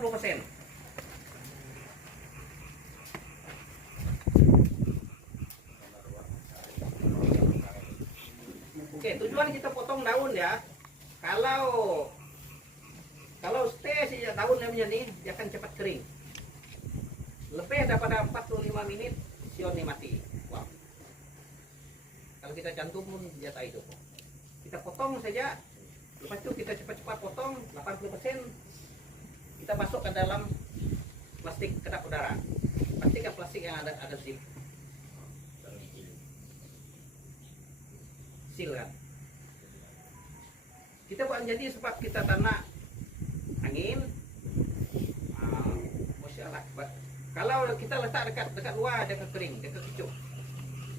80%. Oke, tujuan kita potong daun ya. Kalau stay sejak daunnya nih, dia akan cepat kering. Lebih daripada 45 menit, sionnya mati. Wow. Kalau kita cantum pun senjata itu. Kita potong saja. Lepas itu kita cepat-cepat potong 80%. Kita masuk ke dalam plastik kedap udara. Pastikan plastik yang ada zip. Seal kan. Kita buat jadi sebab kita tanah angin. Masyaallah. Kalau kita letak dekat luar dia kering, dia kekecup.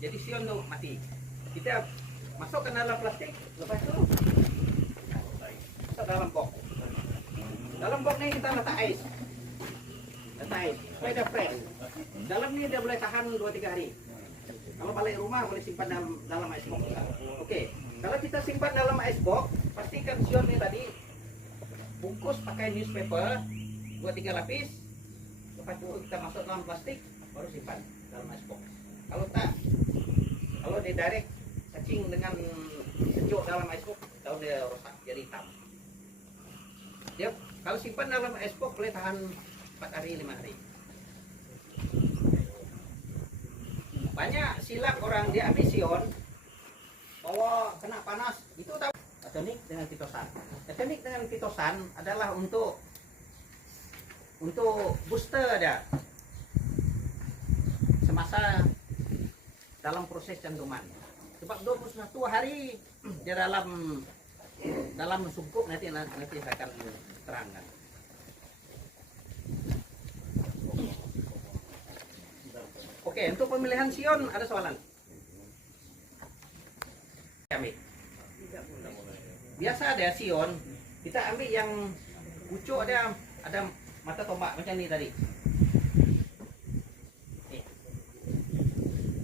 Jadi sion tu mati. Kita masukkan dalam plastik, lepas itu masuk dalam box. Dalam box ni kita letak ais. Letak ais, supaya dia fresh. Dalam ni dia boleh tahan 2-3 hari. Kalau balik rumah boleh simpan dalam ice box. Okey. Kalau kita simpan dalam ice box, pastikan sion ni tadi bungkus pakai newspaper 2-3 lapis. Lepas itu kita masuk dalam plastik, baru simpan dalam ice box. Kalau tak, kalau dia direct cacing dengan sejuk dalam ice box, daun dia rosak jadi hitam. Dia kalau simpan dalam ice box boleh tahan 4 hari 5 hari. Banyak silap orang dia ambil sion bahwa kena panas itu tahu. Etonik dengan pitosan. Etonik dengan pitosan adalah untuk booster dia semasa dalam proses cantuman. Sebab 21 hari dia dalam sungkup nanti saya akan terangkan. Oke, untuk pemilihan sion ada soalan? Ambil. Biasa ada sion, kita ambil yang pucuk ada mata tombak macam ni tadi.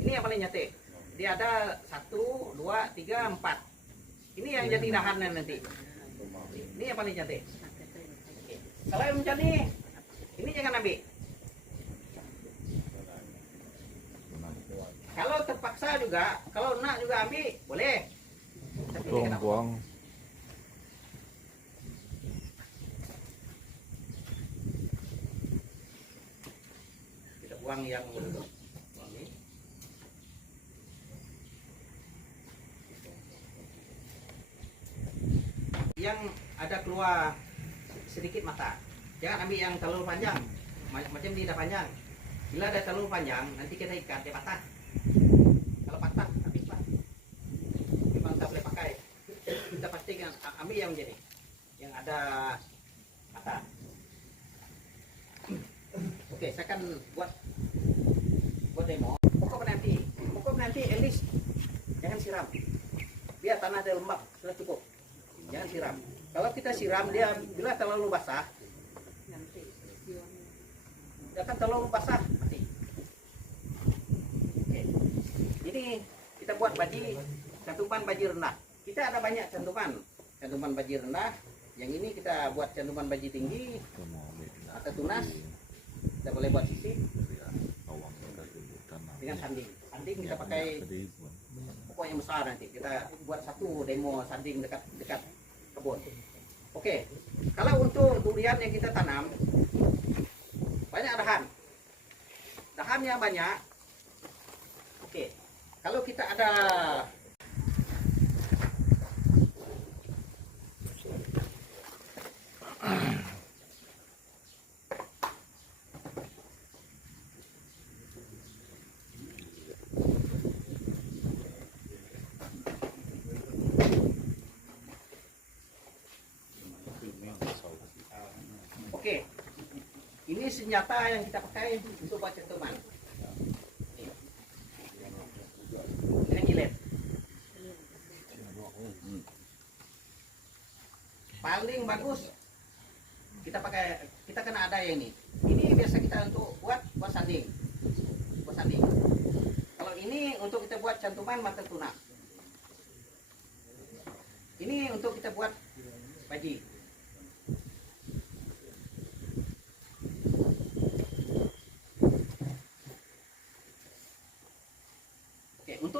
Ini yang paling nyate. Dia ada 1, 2, 3, 4. Ini yang jadi dahannya nanti. Ini yang paling nyate. Kalau yang macam ini jangan ambil. Kalau terpaksa juga, kalau nak juga ambil, boleh. Tapi ini kena buang. Kita buang yang ini. Yang ada keluar sedikit mata. Jangan ambil yang terlalu panjang. Macam ini dah panjang. Bila ada terlalu panjang, nanti kita ikat dia patah. Kalau patah, habislah. Memang tak boleh pakai. Kita pastikan ambil yang menjadi yang ada mata. Oke, saya akan buat demo. Pokok nanti at least jangan siram. Biar tanah dia lembab, sudah cukup. Jangan siram. Kalau kita siram dia bila terlalu basah, dia akan terlalu basah mati. Oke. Ini kita buat cantuman baji rendah. Kita ada banyak cantuman baji rendah. Yang ini kita buat cantuman baji tinggi atau tunas. Kita boleh buat sisi dengan sanding. Sanding kita pakai pokok yang besar nanti. Kita buat satu demo sanding dekat kebun. Oke. Kalau untuk durian yang kita tanam banyak dahannya banyak. Oke. Kalau kita ada Oke, ini senjata yang kita pakai untuk buat cantuman. Dengan jilet. Paling bagus kita kena ada yang ini. Ini biasa kita untuk buat sanding. Kalau ini untuk kita buat cantuman mata tuna. Ini untuk kita buat baji.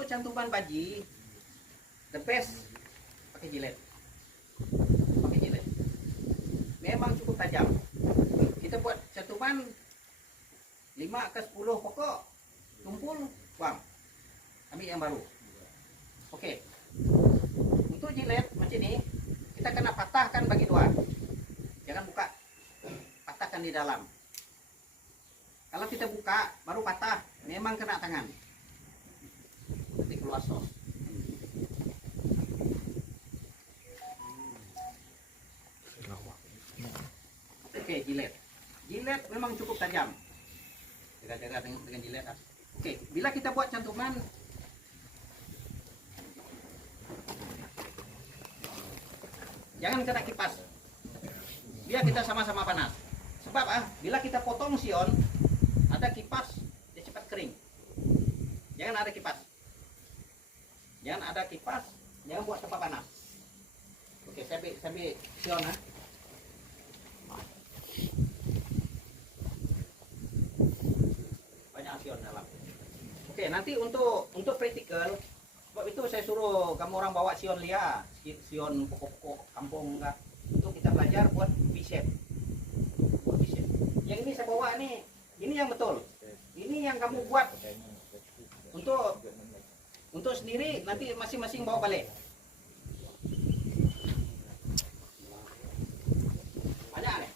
cantuman baji, the best pakai jilet. Pakai jilet. Memang cukup tajam. Kita buat cantuman 5 ke 10 pokok, tumpul, buang. Ambil yang baru. Oke. Untuk jilet macam ini, kita kena patahkan bagi dua. Jangan buka. Patahkan di dalam. Kalau kita buka, baru patah, memang kena tangan. Nanti keluar sos. Oke, jilet. Jilet memang cukup tajam. Jaga-jaga dengan jilet. Oke, bila kita buat cantuman, jangan kena kipas. Biar kita sama-sama panas. Sebab bila kita potong sion, ada kipas, dia cepat kering. Jangan ada kipas. Jangan ada kipas, jangan buat tempat panas. Oke, saya ambil sion. Banyak sion dalam. Oke, nanti untuk praktikal, sebab itu saya suruh kamu orang bawa sion liar, sion pokok-pokok kampung enggak. Untuk kita belajar buat V-shape. Yang ini saya bawa nih, ini yang betul. Ini yang kamu buat untuk sendiri, nanti masing-masing bawa balik. Banyak nih.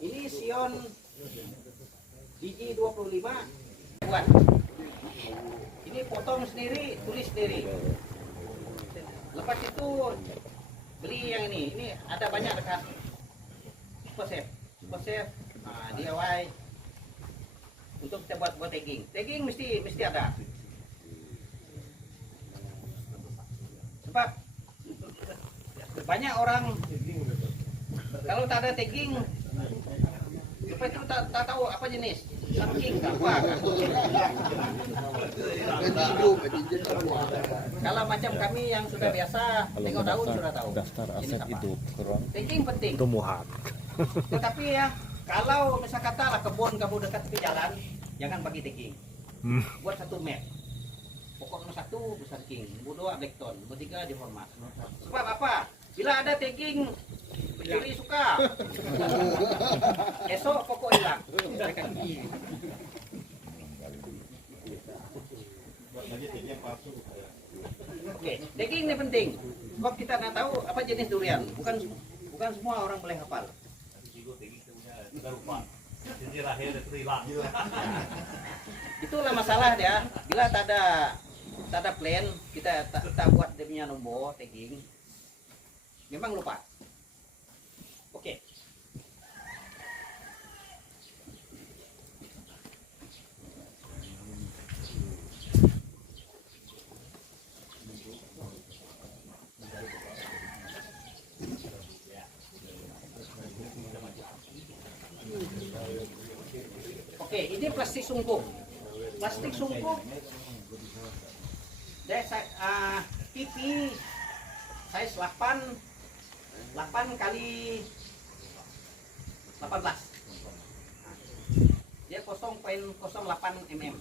Ini sion biji 25 buat. Ini potong sendiri, tulis sendiri. Lepas itu beli yang ini ada banyak dekat Super Safe, DIY untuk kita buat tagging. Tagging mesti ada. Sebab banyak orang kalau tak ada tagging, lepas itu tak tahu apa jenis. Saking apa kan? Kalau macam kami yang sudah biasa tengok daun sudah tahu. Daftar aset hidup kurang Tagging penting. tumbuhan. Tetapi ya, kalau misal katalah kebun kamu dekat tepi jalan, jangan bagi tagging. Buat satu map. Pokok nomor 1 besar king, nomor 2 blackton, nomor 3 dihormat. Sebab apa? Bila ada tagging, pencuri suka. Esok pokok hilang. Oke, tagging ini penting. Sebab kita nggak tahu apa jenis durian. Bukan semua orang boleh hafal. Itulah masalah dia. Bila tak ada plan, kita tak buat dia punya nombor tagging, memang lupa. Oke. Oke, ini plastik sungkup. Plastik sungkup. Dia pipi size 8 kali 18. Dia 0,08 mm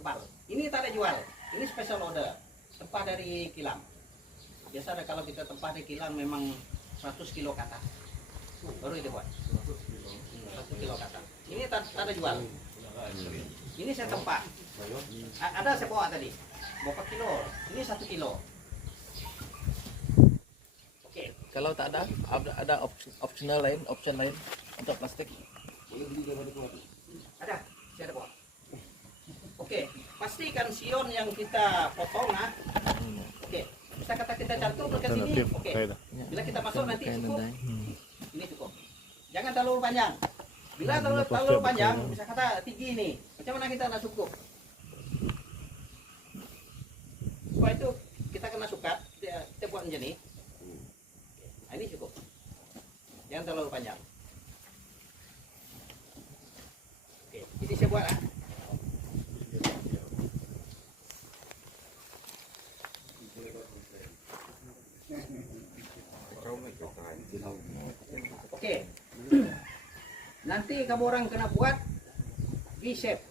tebal. Ini tak ada jual. Ini special order. Tempah dari kilang. Biasa ada kalau kita tempah dari kilang memang 100 kilo ke atas. Baru itu buat. 1 kilo ke atas. Ini tak ada jual. Ini saya tempah. Ada saya bawa tadi. Berapa kilo? Ini 1 kilo. Oke. Kalau tak ada option lain untuk plastik. Ada, saya ada bawa. Oke, pastikan sion yang kita potong Oke, bisa kata kita cantum ke sini. Oke. Bila kita masuk nanti cukup. Ini cukup. Jangan terlalu panjang. Bila terlalu panjang, bisa kata tinggi nih. Macam mana kita nak cukup? Supaya itu kita kena sukat, kita buat macam ni. Nah, ini cukup. Jangan terlalu panjang. Oke, jadi saya buat Oke. Nanti kamu orang kena buat V-shape.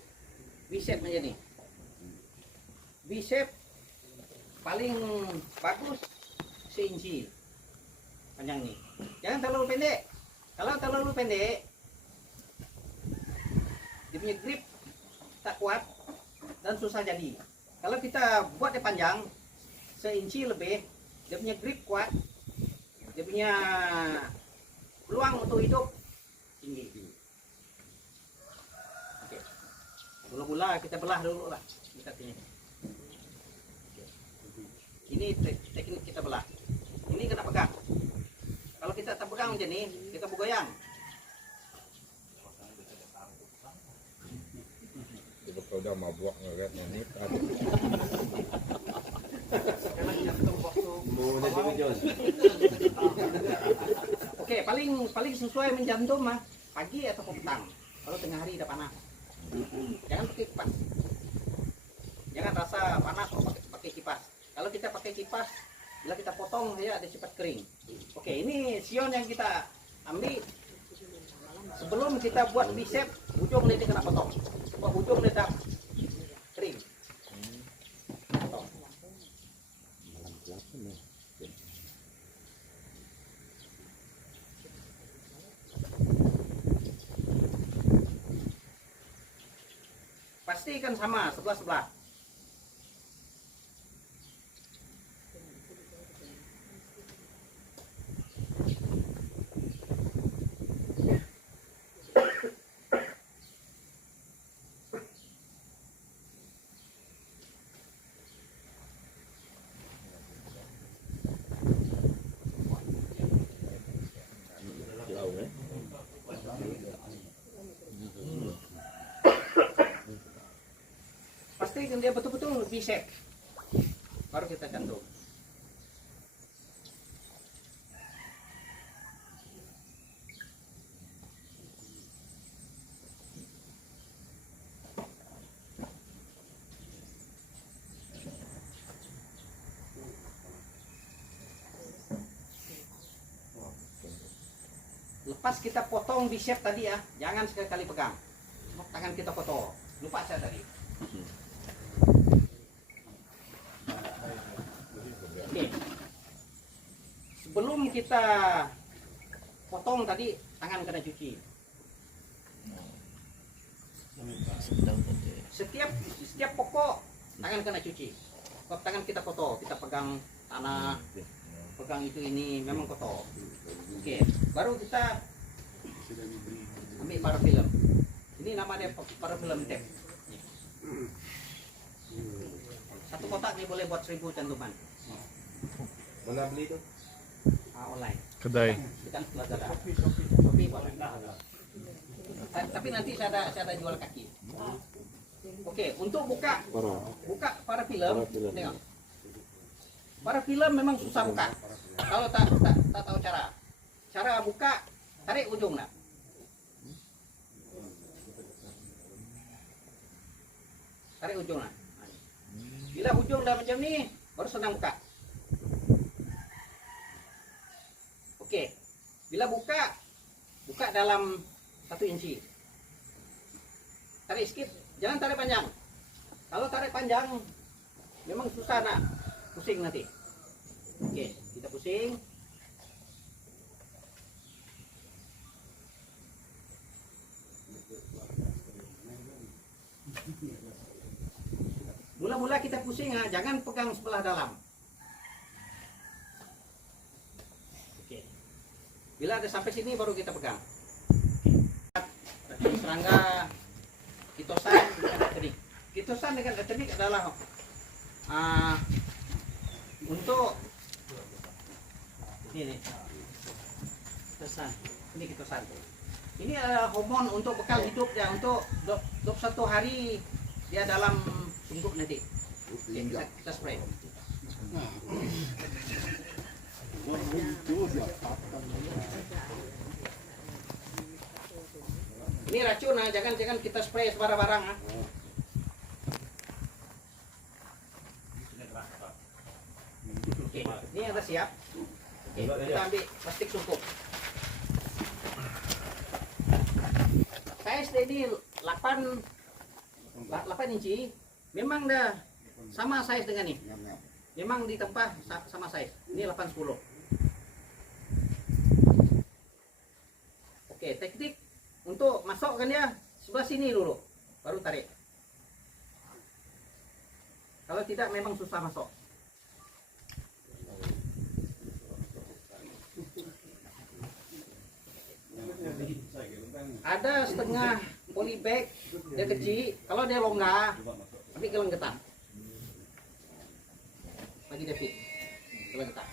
V-shape macam ni. V-shape paling bagus seinci panjang nih. Jangan terlalu pendek. Kalau terlalu pendek, dia punya grip tak kuat dan susah jadi. Kalau kita buat dia panjang seinci lebih, dia punya grip kuat, dia punya peluang untuk hidup tinggi. Oke. Gula-gula kita belah dulu lah dekatnya. Ini teknik kita belah. Ini kena pegang. Kalau kita tak pegang macam ni, kita bergoyang. Kau dah mabuk ngeliat ni. Oke, paling sesuai menjantum mah pagi atau petang. Kalau tengah hari dah panas. Jangan pakai kipas. Jangan rasa panas kalau pakai kipas. Kalau kita pakai kipas, bila kita potong ya ada cepat kering. Oke, ini sion yang kita ambil sebelum kita buat V-shape, ujung dia kena potong. Ujung dia dah kering. Potong. Pastikan sama sebelah-sebelah. Pastikan dia betul-betul V-shape. Baru kita cantum. Lepas kita potong V-shape tadi ya, jangan sekali-kali pegang. Tangan kita potong. Lupa saya tadi. Oke. Sebelum kita potong tadi, tangan kena cuci. Setiap pokok tangan kena cuci. Kalau tangan kita kotor, kita pegang tanah, pegang itu ini memang kotor. Oke, baru kita ambil parafilm. Ini namanya parafilm tape. Satu kotak ini boleh buat 1000 cantuman. Mana beli tu? Online. Kedai. Kita Lazada. Shopee boleh. Tapi nanti saya ada jual kaki. Oke, untuk buka parafilm, tengok. Parafilm memang susah buka. Kalau tak tahu cara buka, tarik ujung nak. Tarik ujung lah. Bila ujung dah macam ni, baru senang buka. Oke. Bila buka dalam 1 inci. Tarik sikit, jangan tarik panjang. Kalau tarik panjang, memang susah nak pusing nanti. Oke, kita pusing. Mula-mula kita pusing, jangan pegang sebelah dalam. Oke. Bila ada sampai sini baru kita pegang. Serangga kitosan dengan etnik. Kitosan dengan etnik adalah untuk ini kitosan. Ini kitosan. Ini adalah hormon untuk bekal hidup ya, untuk 21 hari dia dalam tunggu nanti. Oke, kita spray. Ini racun, jangan kita spray sembarang-barang. Oke, ini yang siap. Oke, kita ambil plastik sungkup. Size ini 8 inci. Memang dah sama size dengan ini. Memang di tempat sama size. Ini 810. Oke, teknik untuk masukkan dia sebelah sini dulu, baru tarik. Kalau tidak memang susah masuk. Ada setengah polybag, dia kecil. Kalau dia longgar, tapi gelang getah. Bagi David, gelang getah.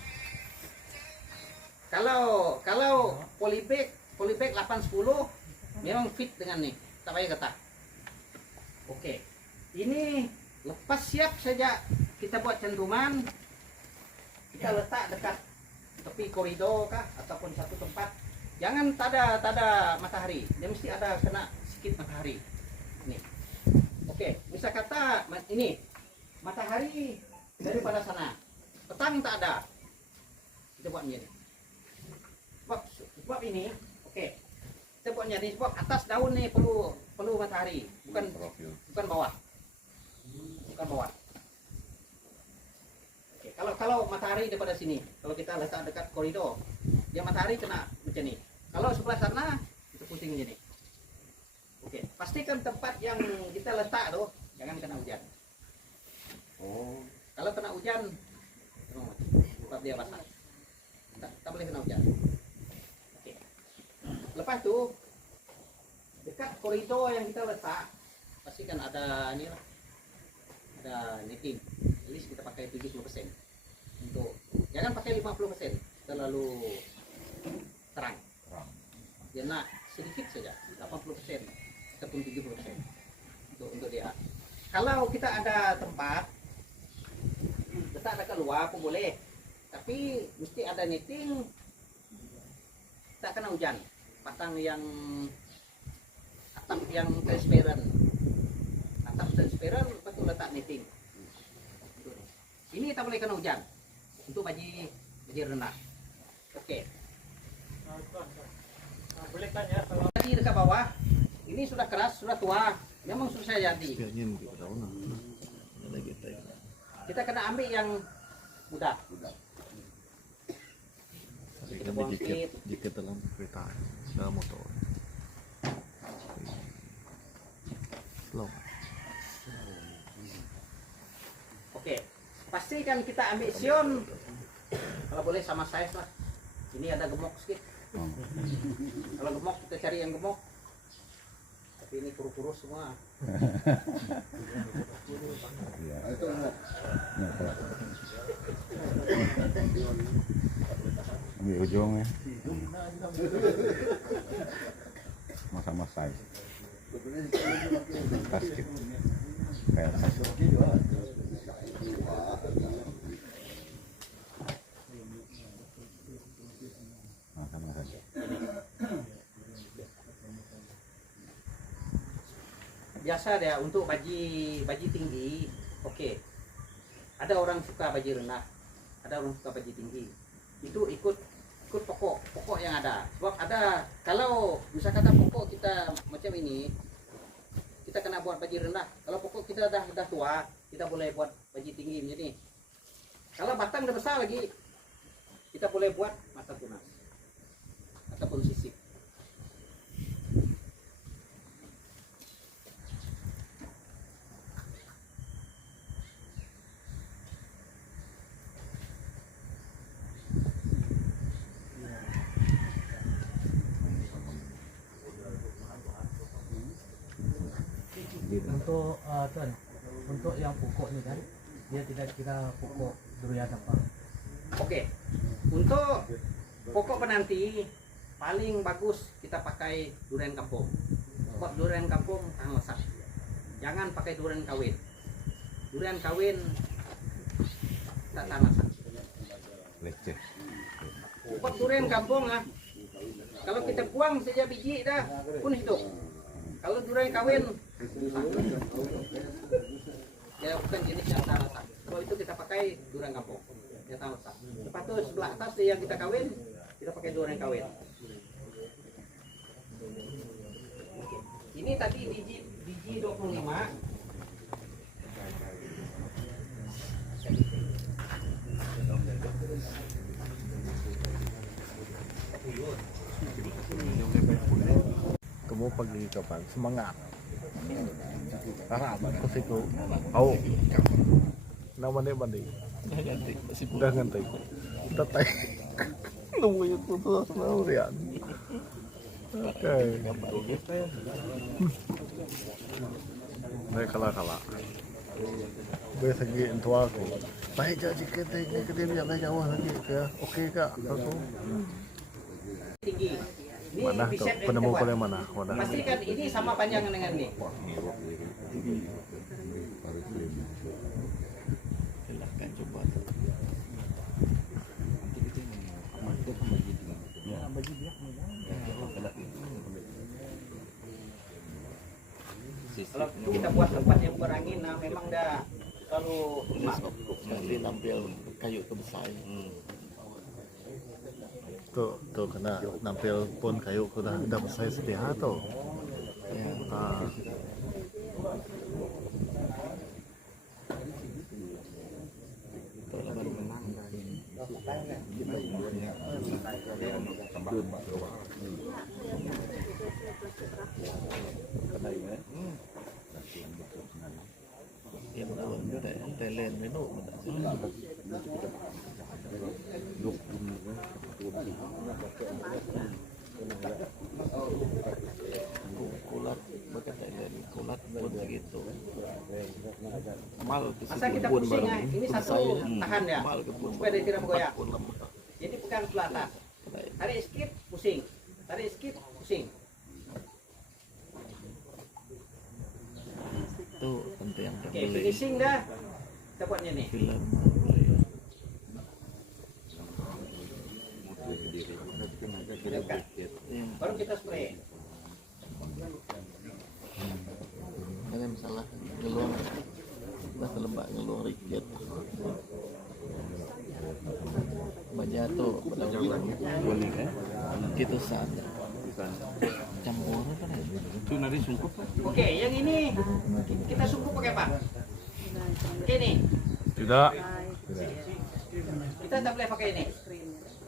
Kalau polybag 810 memang fit dengan nih, tak payah getah. Oke, ini lepas siap saja kita buat cantuman. Kita letak dekat tepi koridor kah ataupun satu tempat. Jangan tak ada matahari. Dia mesti ada kena sedikit matahari. Nih. Oke, bisa kata ini matahari daripada sana. Petang tak ada. Kita buat begini. Sebab ini, oke. Kita buatnya ini sebab atas daun nih perlu matahari, bukan bawah. Bukan bawah. Oke, kalau matahari daripada sini, kalau kita letak dekat koridor, dia matahari kena macam ni. Kalau sebelah sana, kita pusing macam ni. Oke, pastikan tempat yang kita letak tu jangan kena hujan. Oh, kalau kena hujan, sebab dia basah. Tak boleh kena hujan. Oke. Lepas tu dekat koridor yang kita letak, pastikan ada ni lah. Ada netting. At least kita pakai 70%. Untuk jangan pakai 50%, terlalu terang. Dia nak sedikit saja, 80% ataupun 70% untuk dia. Kalau kita ada tempat letak dekat luar pun boleh, tapi mesti ada netting, tak kena hujan. Pasang yang atap yang transparent, betul letak netting. Ini tak boleh kena hujan untuk baji rendah. Oke. Boleh tanya kalau baji dekat bawah, ini sudah keras, sudah tua, memang susah jadi. Kita kena ambil yang mudah. Kita buang sedikit. Jika dalam kereta, dalam motor. Slow. Oke, pastikan kita ambil sion. Kalau boleh sama size lah. Ini ada gemuk sedikit. Kalau gemuk kita cari yang gemuk. Tapi ini kurus-kurus semua. Ambil ujung ya. Sama-sama size. Basket. Kayak basket. Sama saja. Biasa dia untuk baji tinggi. Oke. Ada orang suka baji rendah, ada orang suka baji tinggi. Itu ikut pokok yang ada. Sebab ada, kalau misalkan kata pokok kita macam ini, kita kena buat baji rendah. Kalau pokok kita dah tua, kita boleh buat baji tinggi macam ni. Kalau batang dah besar lagi, kita boleh buat mata tunas ataupun sisik. Untuk tuan, untuk yang pokok ni kan, dia tidak kira pokok durian apa. Oke. Untuk pokok penanti paling bagus kita pakai durian kampung. Sebab durian kampung tahan lesat. Jangan pakai durian kawin. Durian kawin tak tahan lesat. Leceh. Sebab durian kampung lah, kalau kita buang saja biji dah pun hidup. Kalau durian kawin ya bukan jenis yang tahan lesat. Kalau itu kita pakai durian kampung, yang tahan lesat. Lepas itu sebelah atas yang kita kawin, kita pakai durian kawin. Ini tadi biji 25. Kamu pagi kapan? Semangat. Harap aku siku. Au. Nama dia bandi. Udah ganti, masih Udah ganti. Udah tay. Nunggu itu terus Rian. Oke. Baik kalah. Biasa gitu tua aku. Baik jadi kita dia baik awal lagi ke. Oke kak. Aku. Tinggi. Ini Mana tuh? bicep yang Penemu kita buat. yang mana? Mana? Pastikan ini sama panjang dengan ini. silahkan coba. Kalau kita buat tempat yang berangin, nah memang dah terlalu Nanti nampil kayu itu besar. Tuh kena nampil pun kayu udah besar setia tuh. Ya. Ah. Itu lah baru menang. Em ổn cho để tay lên với độ mà đã kulat pakai tay lên kulat pun begitu mal masa kita pusing ya. Ini satu tahan ya, mal ke pun supaya dia tidak bergoyang. pun lemah. Jadi pegang sebelah atas. Tarik skip, pusing. Tarik skip, pusing. Itu tentu yang Oke, terbeli finishing dah. Kita buatnya nih. film Dekat. Baru kita spray. karena misalnya ngeluang udah terlebak ngeluang rikit baca tuh pada bilang gitu san campuran kan ya itu nari sungkup Oke, yang ini kita sungkup pakai apa? Oke nih, Tidak. kita tak boleh pakai ini.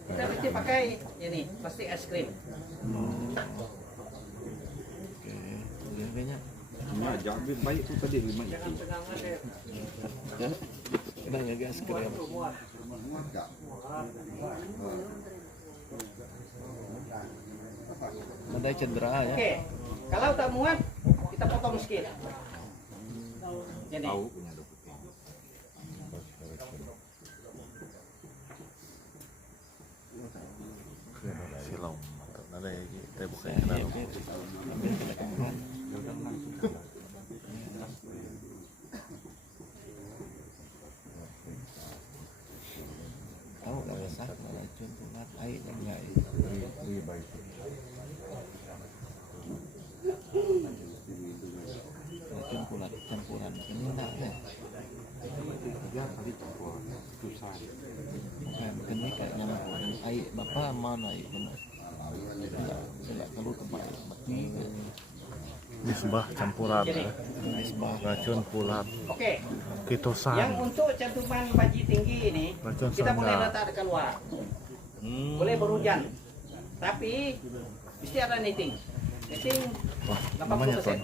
Kita mesti pakai ini, plastik es krim. oke kayaknya Cuma jadi baik tu tadi 5 itu. ya kena ngegas krim ada cedera ya Oke, kalau tak muat, kita potong sedikit. Jadi, Silau. Nanti kita buka saya yang kenal. ambil belakang tahu nggak bisa racun tular air dan nggak Lebih baik. racun kulat campuran ini enggak ya bukan ini kayak nyampuran air bapak mana air benar tidak perlu tempat air mati Misbah campuran. nice banget Racun pulat. oke. Yang Kitosan. untuk cantuman baji tinggi ini, Racun kita boleh sangga. letak dekat luar. Boleh berhujan. Tapi mesti ada netting. Netting Wah, namanya 80%. tuan.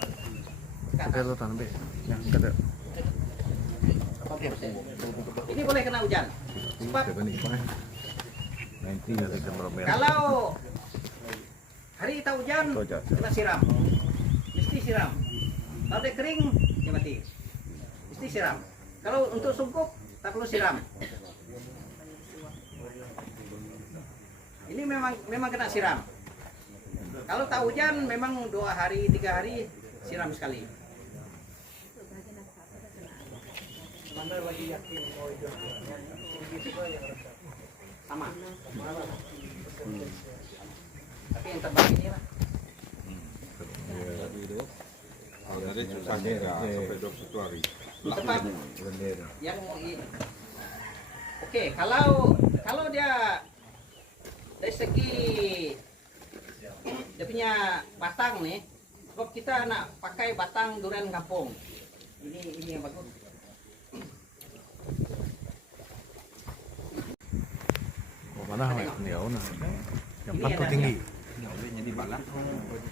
Kita lu tanam yang kada. 80%. Ini boleh kena hujan. Sebab Siapa ni? Nanti ada gambar merah. kalau hari tak hujan, Itu aja. kita siram. Mesti siram. Kalau dia kering, dia mati. Mesti siram. Kalau untuk sungkup, tak perlu siram. Ini memang kena siram. Kalau tak hujan, memang 2 hari, 3 hari siram sekali. Sama. Tapi yang terbaik ini lah. Kalau dari susahnya enggak sampai 21 hari. Tempat yang oke, kalau dia dari segi dia punya batang nih, sebab kita nak pakai batang durian kampung. Ini yang bagus. Oh, mana ya? Nah. Yang Ini patut ada tinggi. Jadi balak.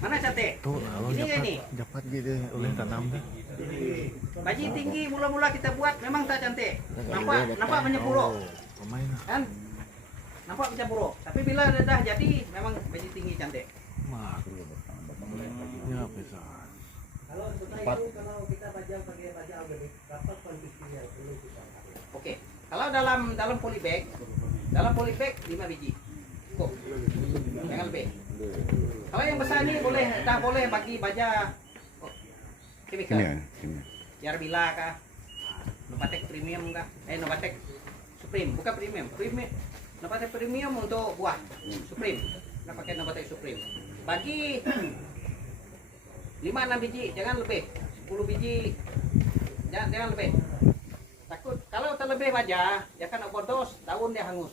Mana cantik? Tuh, kalau Ini dapat, ini. dapat gitu oleh tanam dah. Baji tinggi mula-mula kita buat memang tak cantik. Nampak menyepuro. Pemain lah. Kan? Nampak menyepuro. Tapi bila dah jadi memang baji tinggi cantik. Mak. Ya besar. Kalau setelah itu kalau kita baca pakai baca organik, berapa kuantitinya perlu kita? Oke. Kalau dalam polybag 5 biji. Cukup. Jangan lebih. Kalau yang besar ini boleh bagi baja chemical. Kimia. Biar bila kah? Novatek premium kah? Novatek Supreme, bukan premium. Novatek premium untuk buah. Supreme. Kita pakai Novatek Supreme. Bagi 5-6 biji, jangan lebih. 10 biji. Jangan lebih. Takut kalau terlebih baja, dia akan overdose, daun dia hangus.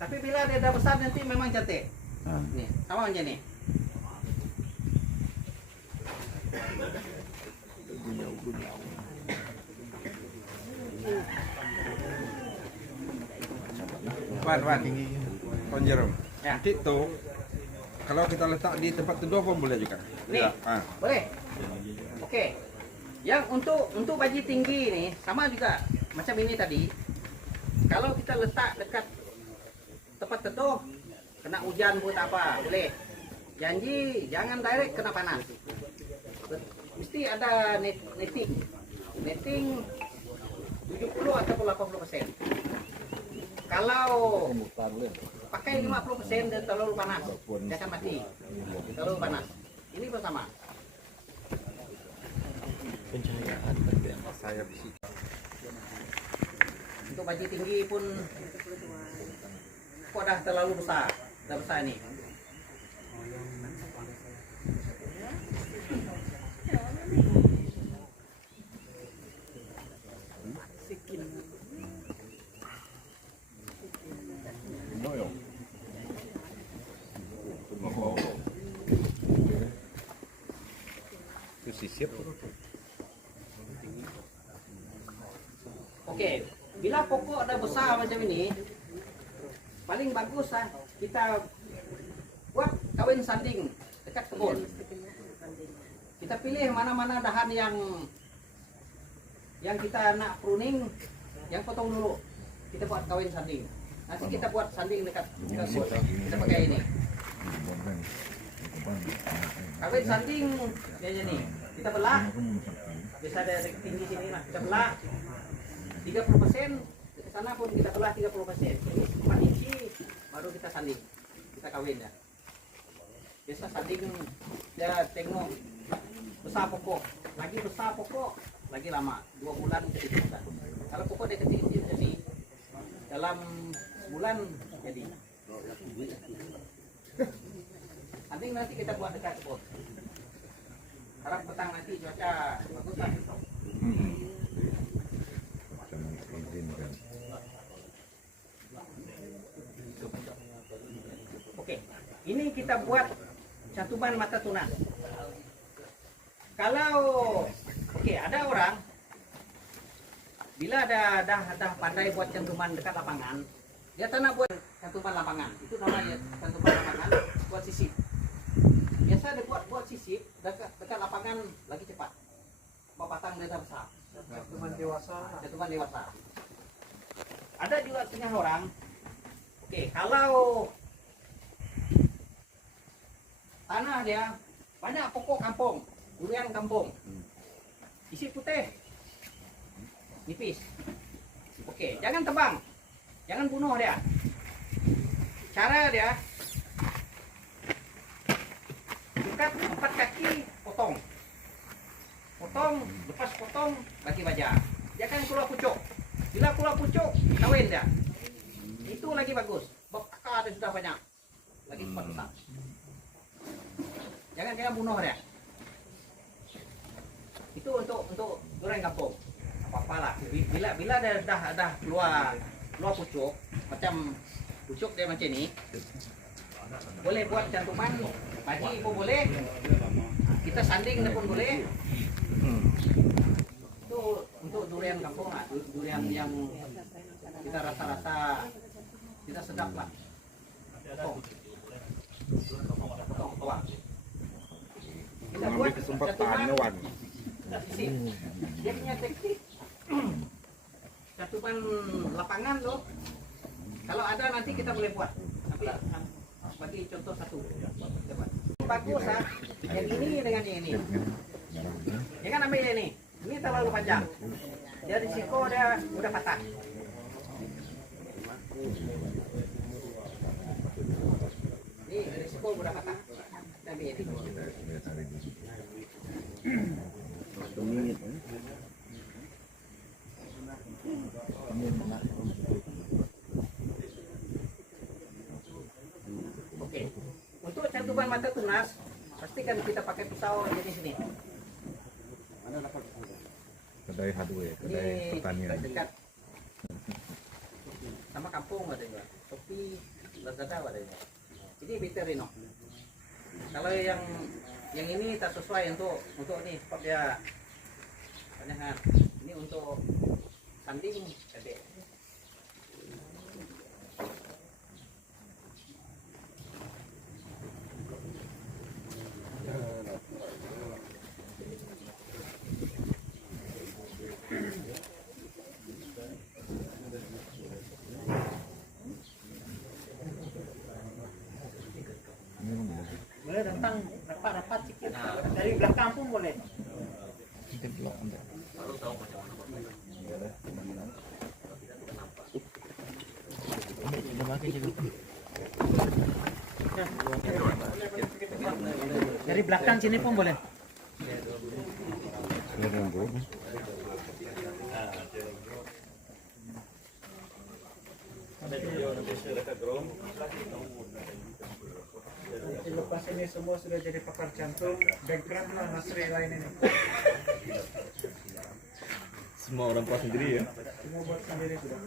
Tapi bila dia dah besar nanti memang cantik. Nih, sama aja nih. Wan. Kon Jerome. Ya. Nanti tuh kalau kita letak di tempat teduh pun boleh juga. Nih. Ah. Boleh. Oke. Yang untuk baji tinggi nih sama juga macam ini tadi. Kalau kita letak dekat tempat teduh kena hujan buat apa? Boleh. Janji jangan direct kena panas. Mesti ada netting. Netting 70 atau 80%. Kalau pakai 50% dan terlalu panas, dia akan mati. Terlalu panas. Ini bersama. Pencahayaan penting. Saya bisi. Untuk baji tinggi pun kok dah terlalu besar. Dah besar ini. Itu sisip. Oke, bila pokok dah besar macam ini, paling bagus kita buat kawin sanding dekat kebun. Kita pilih mana-mana dahan yang kita nak pruning, yang potong dulu. Kita buat kawin sanding. Nanti kita buat sanding dekat kebun. Kita pakai ini. Kawin sanding dia nih. Kita belah. Bisa ada tinggi sini lah. Kita belah 30%. Ke sana pun kita belah 30%. Jadi 4 inci baru kita sanding. Kita kawin ya. Biasa sanding dia tengok besar pokok. Lagi besar pokok, lagi lama. 2 bulan ke 3 bulan. Kalau pokok dia kecil-kecil jadi dalam sebulan jadi. Sanding nanti kita buat dekat kebun. Harap petang nanti cuaca bagus lah. Oke, ini kita buat cantuman mata tuna. Kalau ada orang bila dah pandai buat cantuman dekat lapangan, dia tanah buat cantuman lapangan. Itu namanya cantuman lapangan buat sisip. Biasa dia buat sisip dekat lapangan lagi cepat. Batang dia dah besar. Cantuman dewasa. Cantuman dewasa. Ada juga setengah orang. Oke, kalau tanah dia banyak pokok kampung, durian kampung, isi putih, nipis. Oke, jangan tebang, jangan bunuh dia. Cara dia ikat 4 kaki, potong, lepas potong, bagi baja. Dia akan keluar pucuk. Bila keluar pucuk, kawin dia. Itu lagi bagus. Akar dia sudah banyak, lagi cepat besar. Jangan bunuh dia. Itu untuk durian kampung. Apa-apalah. Bila dia dah keluar pucuk, macam pucuk dia macam ni, boleh buat cantuman, baji pun boleh. kita sanding pun boleh. Itu untuk durian kampung lah, durian yang kita rasa-rasa kita sedap lah. Potong tua. Kita buat kesempatan wan. sisi. Dia punya teknik. Catupan lapangan loh. Kalau ada nanti kita boleh buat. Tapi bagi contoh satu. Coba. Bagus ah. Yang ini dengan yang ini. Jangan ambil yang ini. Ini terlalu panjang. Dia risiko dia udah patah. Ini risiko udah patah. Tapi ini. Oke. Untuk cantuman mata tunas, pastikan kita pakai pisau jenis ini. Kedai hardware, kedai Ini pertanian. dekat sama kampung adanya. Tapi Lazada adanya. Ini Veterino. Kalau yang ini tak sesuai untuk ini sebab dia banyak. Ini untuk sanding adik. Boleh tentang rapat-rapat sikit. Dari belakang pun boleh. Nanti blok nanti. Udah pakai juga. Dari belakang sini pun boleh. Lepas ini semua sudah jadi pakar jantung, background lah Nasri lain ini. Semua orang puas sendiri ya. Semua buat sendiri sudah.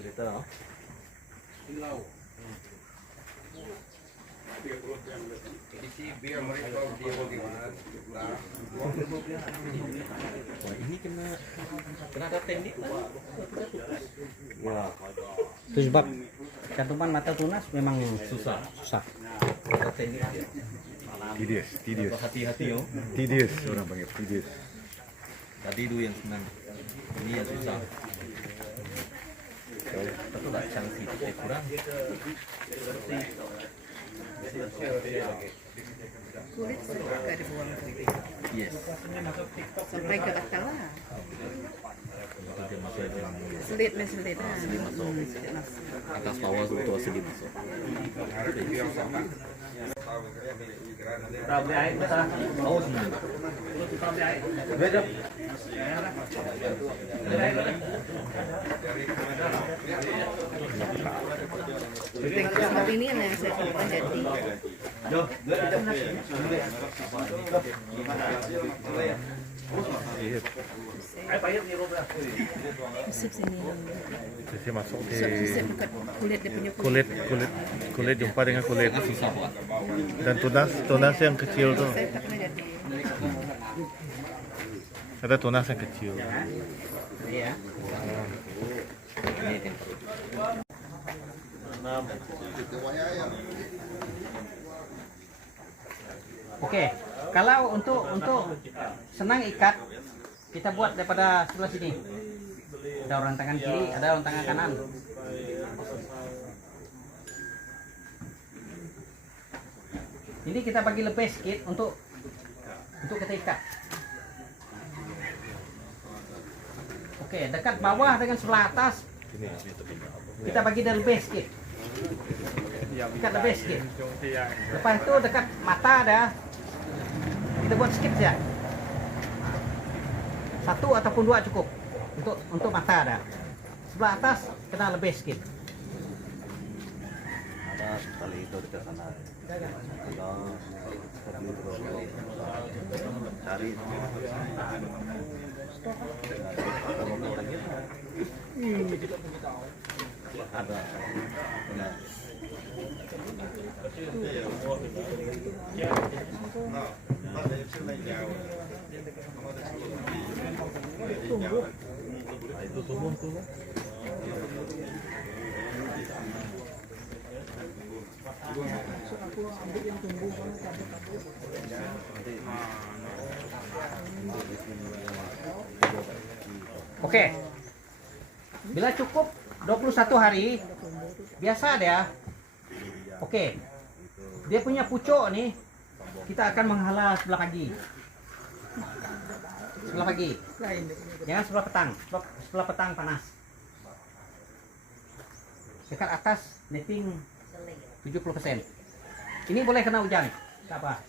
Cerita. Ini kena ada teknik lah. Itu sebab cantuman mata tunas memang susah. Ada teknik dia. Tedious. Hati-hati yo. Tedious orang panggil tedious. Tadi itu yang senang. Ini yang susah. Betul tak sanksi kurang. Kulit suka dibuang putih. Yes. Sampai ke batang lah. Dia masuk dalam Selit lah. Selit masuk. atas bawah itu sedikit masuk. Problem air besar. Oh sebenarnya. Problem air. Beda. Seperti ini yang saya simpan jadi. Sisip sini. Sisi masuk di Sisip dekat kulit dia punya kulit jumpa dengan kulit Susah buat. dan tunas yang kecil tuh. Saya tak pernah jadi. Ada tunas yang kecil. Iya. Ini tempat. Oke. Kalau untuk senang ikat kita buat daripada sebelah sini. Ada orang tangan kiri, ada orang tangan kanan. Ini kita bagi lebih sedikit untuk kita ikat. Oke, dekat bawah dengan sebelah atas kita bagi dari lebih sedikit. Ikat lebih sedikit. Lepas itu dekat mata ada kita buat sedikit saja. Satu ataupun dua cukup untuk mata ada. Sebelah atas kena lebih sedikit. Ada tali itu dekat sana. Cari. Ada. Benar. Itu tumbuh tuh. Oke. Bila cukup 21 hari, biasa dia. Oke. Dia punya pucuk nih. Kita akan menghala sebelah kaki. Sebelah kaki. Jangan sebelah petang. Sebelah petang panas. Dekat atas netting 70%. Ini boleh kena hujan. Tak apa.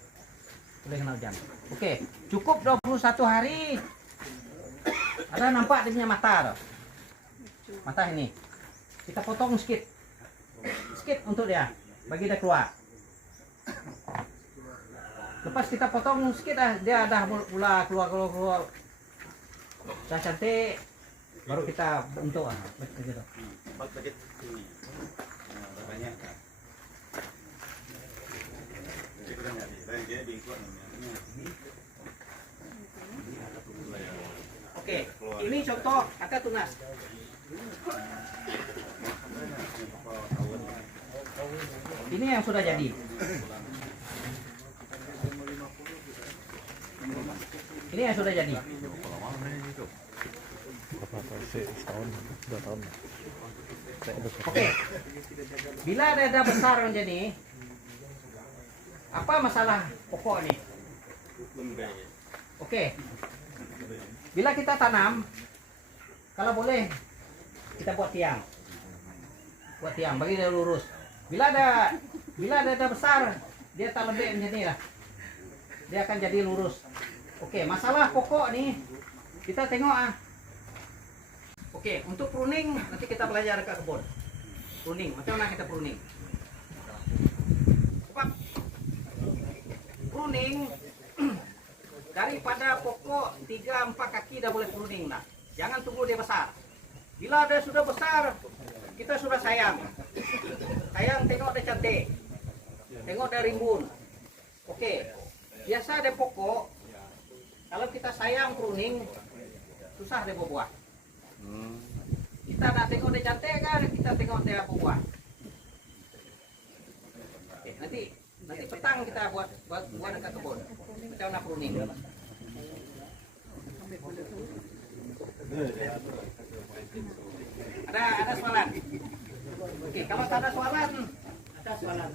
Boleh kena hujan. Oke, cukup 21 hari. Ada nampak dia punya mata tuh. Mata ini. Kita potong sedikit. Sedikit untuk dia. Bagi dia keluar. Lepas kita potong sedikit dia dah mula keluar. Dah cantik. Baru kita bentuk begitu. Oke, ini contoh kata tunas. Ini yang sudah jadi. Ini yang sudah jadi. Setahun, 2 tahun. Oke. Bila ada besar menjadi, apa masalah pokok ini? Oke. Bila kita tanam, kalau boleh kita buat tiang. Buat tiang bagi dia lurus. Bila ada besar, dia tak lembek menjadi lah. Dia akan jadi lurus. Oke, masalah pokok nih kita tengok Oke, untuk pruning nanti kita belajar ke kebun. Pruning, macam mana kita pruning? Cepat. Pruning daripada pokok 3-4 kaki dah boleh pruning lah. Jangan tunggu dia besar. Bila dia sudah besar, kita sudah sayang. Sayang tengok dia cantik. Tengok dia rimbun. Oke. Biasa ada pokok kalau kita sayang pruning susah dia berbuah. Kita nak tengok dia cantik kan, kita tengok dia berbuah. Oke, nanti petang kita buat dekat kebun. Macam mana pruning? Ada soalan? Oke, kalau tak ada soalan, ada soalan.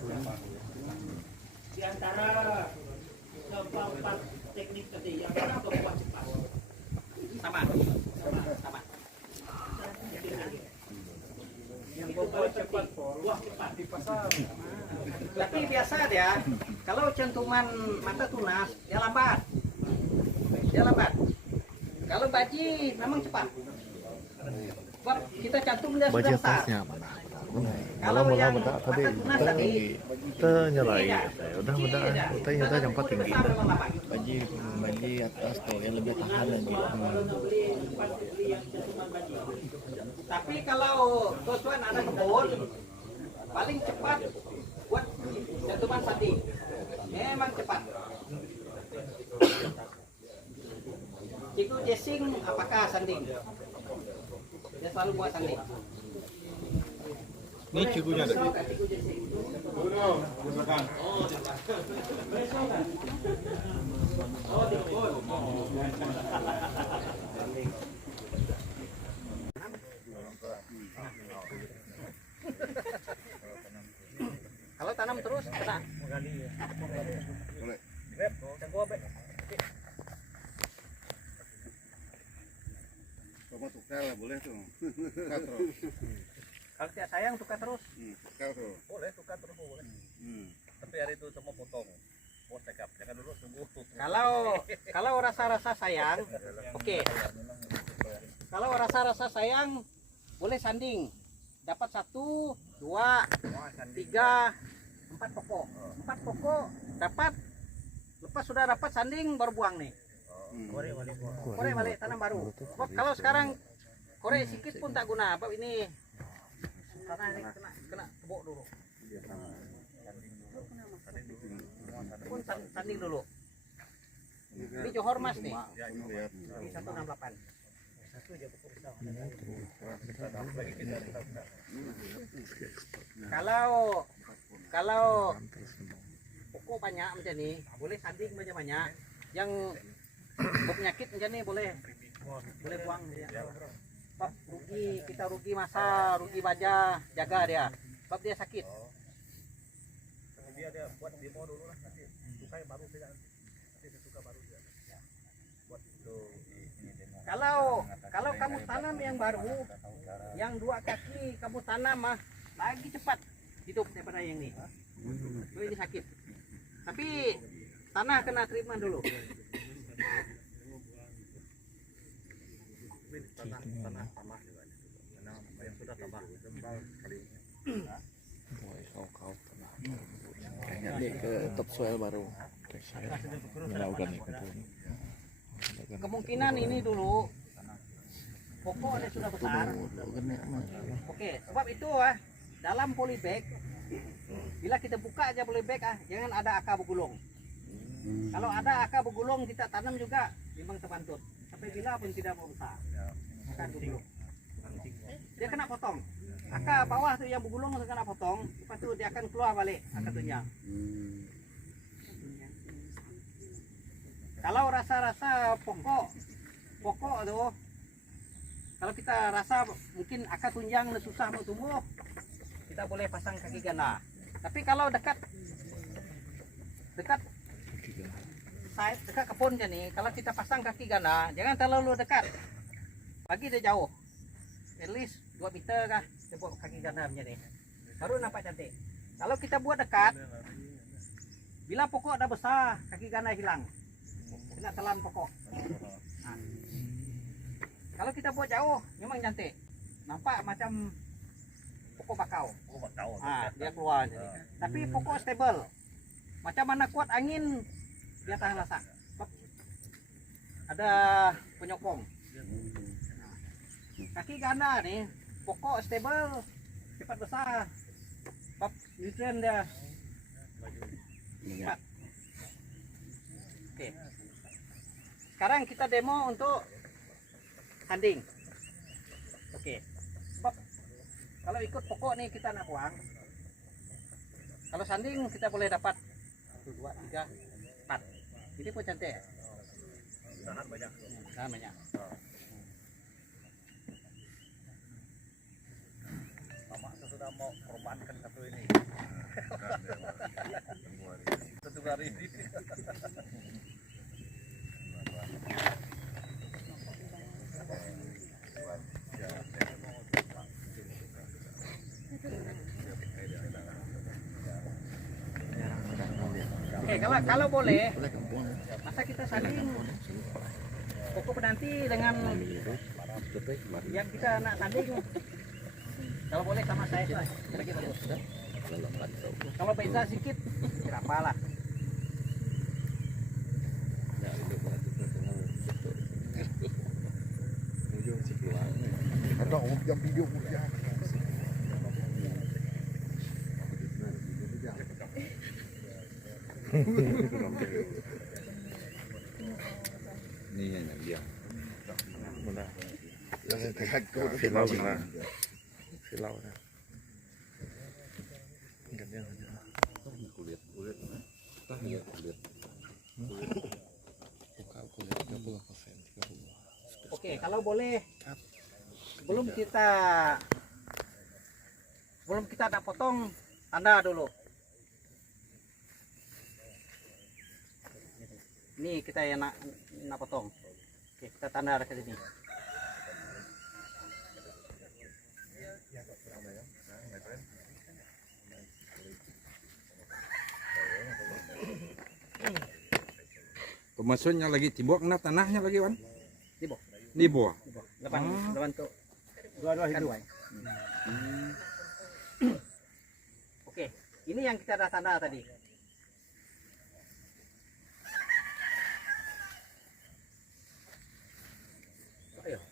Di antara 4 teknik tadi yang mana berbuah cepat? Sama. Yang berbuah cepat, buah cepat di pasar. Tapi biasa dia, kalau cantuman mata tunas, dia lambat. Kalau baji memang cepat. Sebab kita cantum dia sudah besar. Kalau yang mata tunas tadi, kita nyalain. Udah kita nyata yang paling tinggi. Baji atas tuh yang lebih tahan lagi. Tapi kalau tuan ada kebun, paling cepat buat cantuman sandi. Memang cepat. Cikgu Jesing apakah sanding? Dia selalu buat sanding. Ini cikunya ada. Cikgu Jesing. Kalau tanam terus kena. Kamu tukar lah boleh tuh. Tukar terus. Kalau tidak sayang tukar terus. Tukar tuh. Boleh tukar terus boleh. Tapi hari itu semua potong. Mau cekap, jangan dulu tunggu. Kalau rasa-rasa sayang, oke. Kalau rasa-rasa sayang boleh sanding. Dapat 1, 2, 3, 4 pokok. 4 pokok dapat. Lepas sudah dapat sanding baru buang nih. Korek balik tanam baru. Sebab kalau sekarang korek sedikit pun tak guna. Sebab ini tanah ini kena tebok dulu. Pun tanding dulu. Ini Johor Mas nih. Ini 168. Satu aja pokok kita. Kalau pokok banyak macam ni, boleh sanding macam banyak. Yang penyakit macam ni boleh buang dia. Sebab kita rugi masa, rugi baja, jaga dia. Sebab dia sakit. Dia buat demo dulu lah, nanti sukai baru tidak, nanti suka baru dia. Buat itu demo. Kalau kamu tanam yang baru, yang 2 kaki kamu tanam mah lagi cepat hidup daripada yang ini. Ini sakit. Tapi tanah kena terima dulu. Tanah juga. Tanah yang sudah tambah kali. Kayaknya dia ke topsoil baru. Melakukan itu. Kemungkinan ini dulu pokoknya sudah besar. Oke, sebab itu dalam polybag bila kita buka aja polybag jangan ada akar bergulung. Kalau ada akar bergulung kita tanam juga memang terbantut. Sampai bila pun tidak mau besar. Akar dulu. Dia kena potong. Akar bawah tu yang bergulung tu kena potong, lepas tu dia akan keluar balik akar tunjang. Kalau rasa-rasa pokok tu, kalau kita rasa mungkin akar tunjang susah mau tumbuh, kita boleh pasang kaki ganda. Tapi kalau dekat kebun je ni, kalau kita pasang kaki ganda, jangan terlalu dekat, bagi dia jauh, at least 2 meter kah, kita buat kaki ganda macam ni, baru nampak cantik. Kalau kita buat dekat, bila pokok dah besar, kaki ganda hilang. Kena telan pokok. Kalau kita buat jauh, memang cantik. Nampak macam pokok bakau. Dia keluar. Tapi pokok stable. Macam mana kuat angin, dia tahan lasak. Ada penyokong. Kaki ganda nih, pokok stable, cepat besar. Sebab nutrien dia cepat. Oke. Sekarang kita demo untuk sanding. Oke. Sebab kalau ikut pokok nih kita nak buang. Kalau sanding kita boleh dapat 1, 2, 3, 4. Ini pun cantik. Dahan banyak. Dahan banyak. Mama sudah mau korbankan satu ini. Satu hari ini. Oke, kalau boleh, masa kita sanding pokok penanti dengan yang kita nak sanding, kalau boleh sama saya lah, kira-kira bagus. Kalau beda sedikit, tidak apa lah. Ada orang yang video punya. Ini yang dia. Silau lah. Silau lah. Kulit. Tah lihat kulit. Kulit 30%, 30. Oke, kalau boleh, sebelum kita nak potong, tanda dulu. Ini kita yang nak potong. Oke, kita tanda dekat sini. Maksudnya lagi tibok na tanahnya lagi Wan? Tibok. Tibok. Depan tuh. Dua-dua hidup. Oke, ini yang kita dah tanda tadi. Ayo.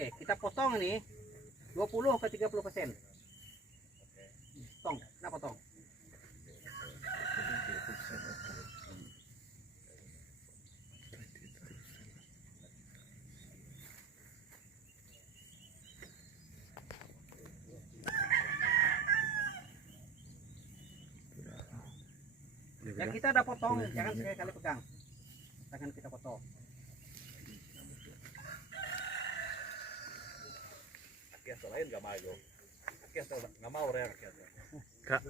Oke, kita potong ini 20 ke 30%. Potong, kita potong. Ya kita udah potong, jangan sekali-kali pegang. Tangan kita potong. Kak.